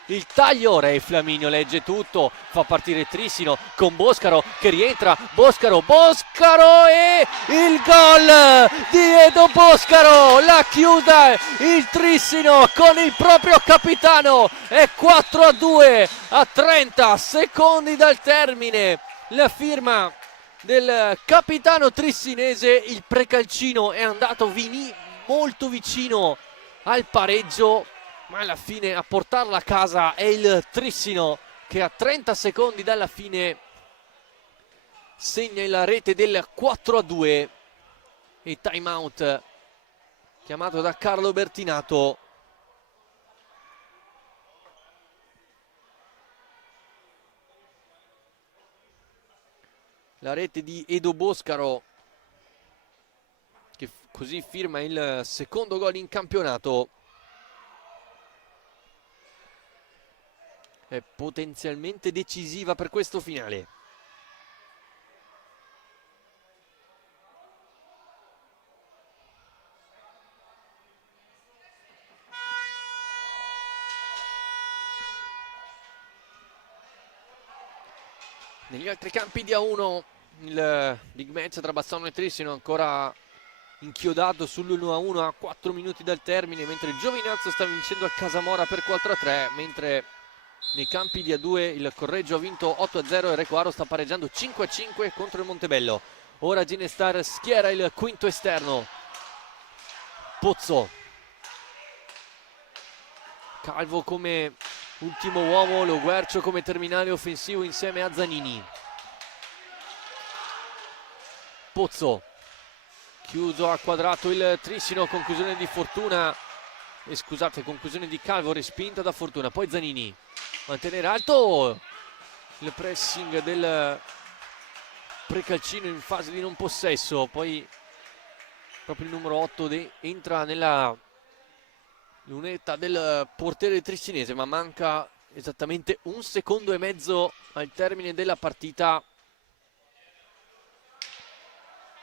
il taglio, Re Flaminio legge tutto, fa partire Trissino con Boscaro che rientra, Boscaro e il gol di Edo Boscaro, la chiuda il Trissino con il proprio capitano, è 4-2 a 30 secondi dal termine, la firma del capitano trissinese. Il Precalcino è andato molto vicino al pareggio, ma alla fine a portarla a casa è il Trissino che a 30 secondi dalla fine segna la rete del 4-2 e time out chiamato da Carlo Bertinato. La rete di Edo Boscaro che così firma il secondo gol in campionato. È potenzialmente decisiva per questo finale. Negli altri campi di A1 il big match tra Bassano e Trissino ancora inchiodato sull'1-1 a 4 minuti dal termine, mentre il Giovinazzo sta vincendo a Casamora per 4-3, mentre nei campi di A2 il Correggio ha vinto 8-0 e Recoaro sta pareggiando 5-5 contro il Montebello. Ora Ginestar schiera il quinto esterno, Pozzo, Calvo come ultimo uomo, Lo Guercio come terminale offensivo insieme a Zanini. Pozzo, chiuso a quadrato il Trissino, conclusione di Fortuna, conclusione di Calvo, respinta da Fortuna. Poi Zanini, mantenere alto il pressing del Precalcino in fase di non possesso, poi proprio il numero 8 entra nella lunetta del portiere trissinese, ma manca esattamente 1 secondo e mezzo al termine della partita.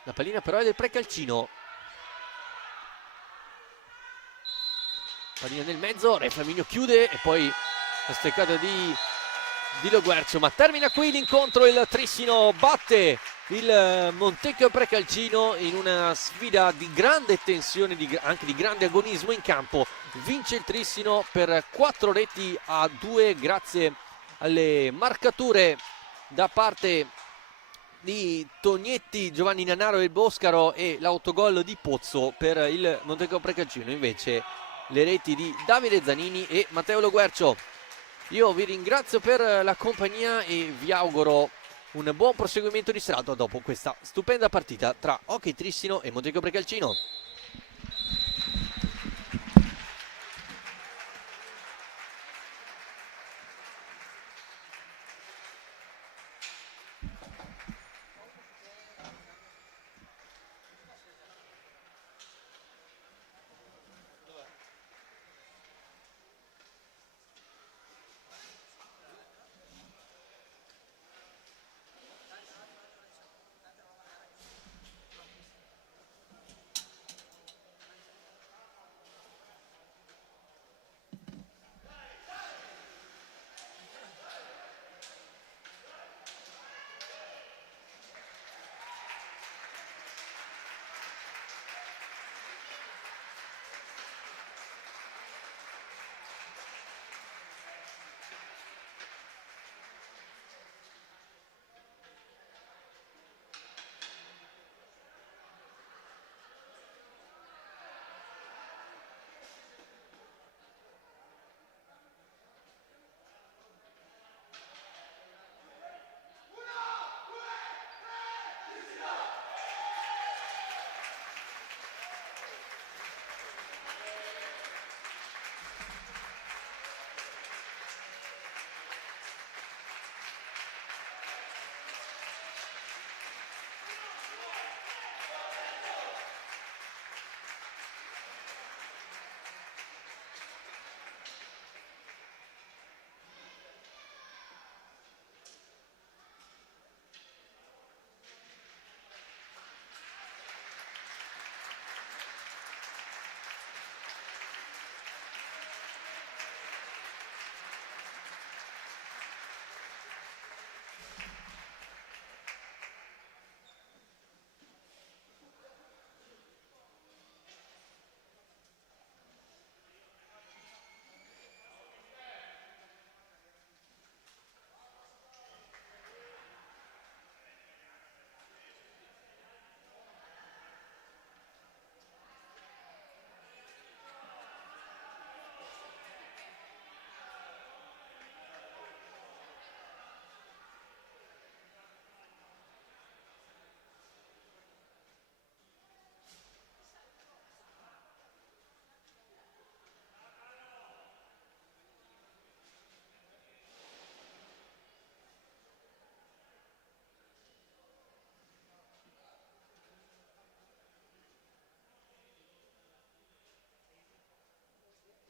La pallina però è del Precalcino. Pallina nel mezzo, Re Flaminio chiude e poi la steccata di Lo Guercio, ma termina qui l'incontro. Il Trissino batte il Montecchio Precalcino in una sfida di grande tensione, anche di grande agonismo in campo. Vince il Trissino per 4-2 grazie alle marcature da parte di Tognetti, Giovanni Nannaro e il Boscaro e l'autogol di Pozzo. Per il Montecchio Precalcino invece le reti di Davide Zanini e Matteo Lo Guercio. Io vi ringrazio per la compagnia e vi auguro un buon proseguimento di serata dopo questa stupenda partita tra Hockey Trissino e Montecchio Precalcino.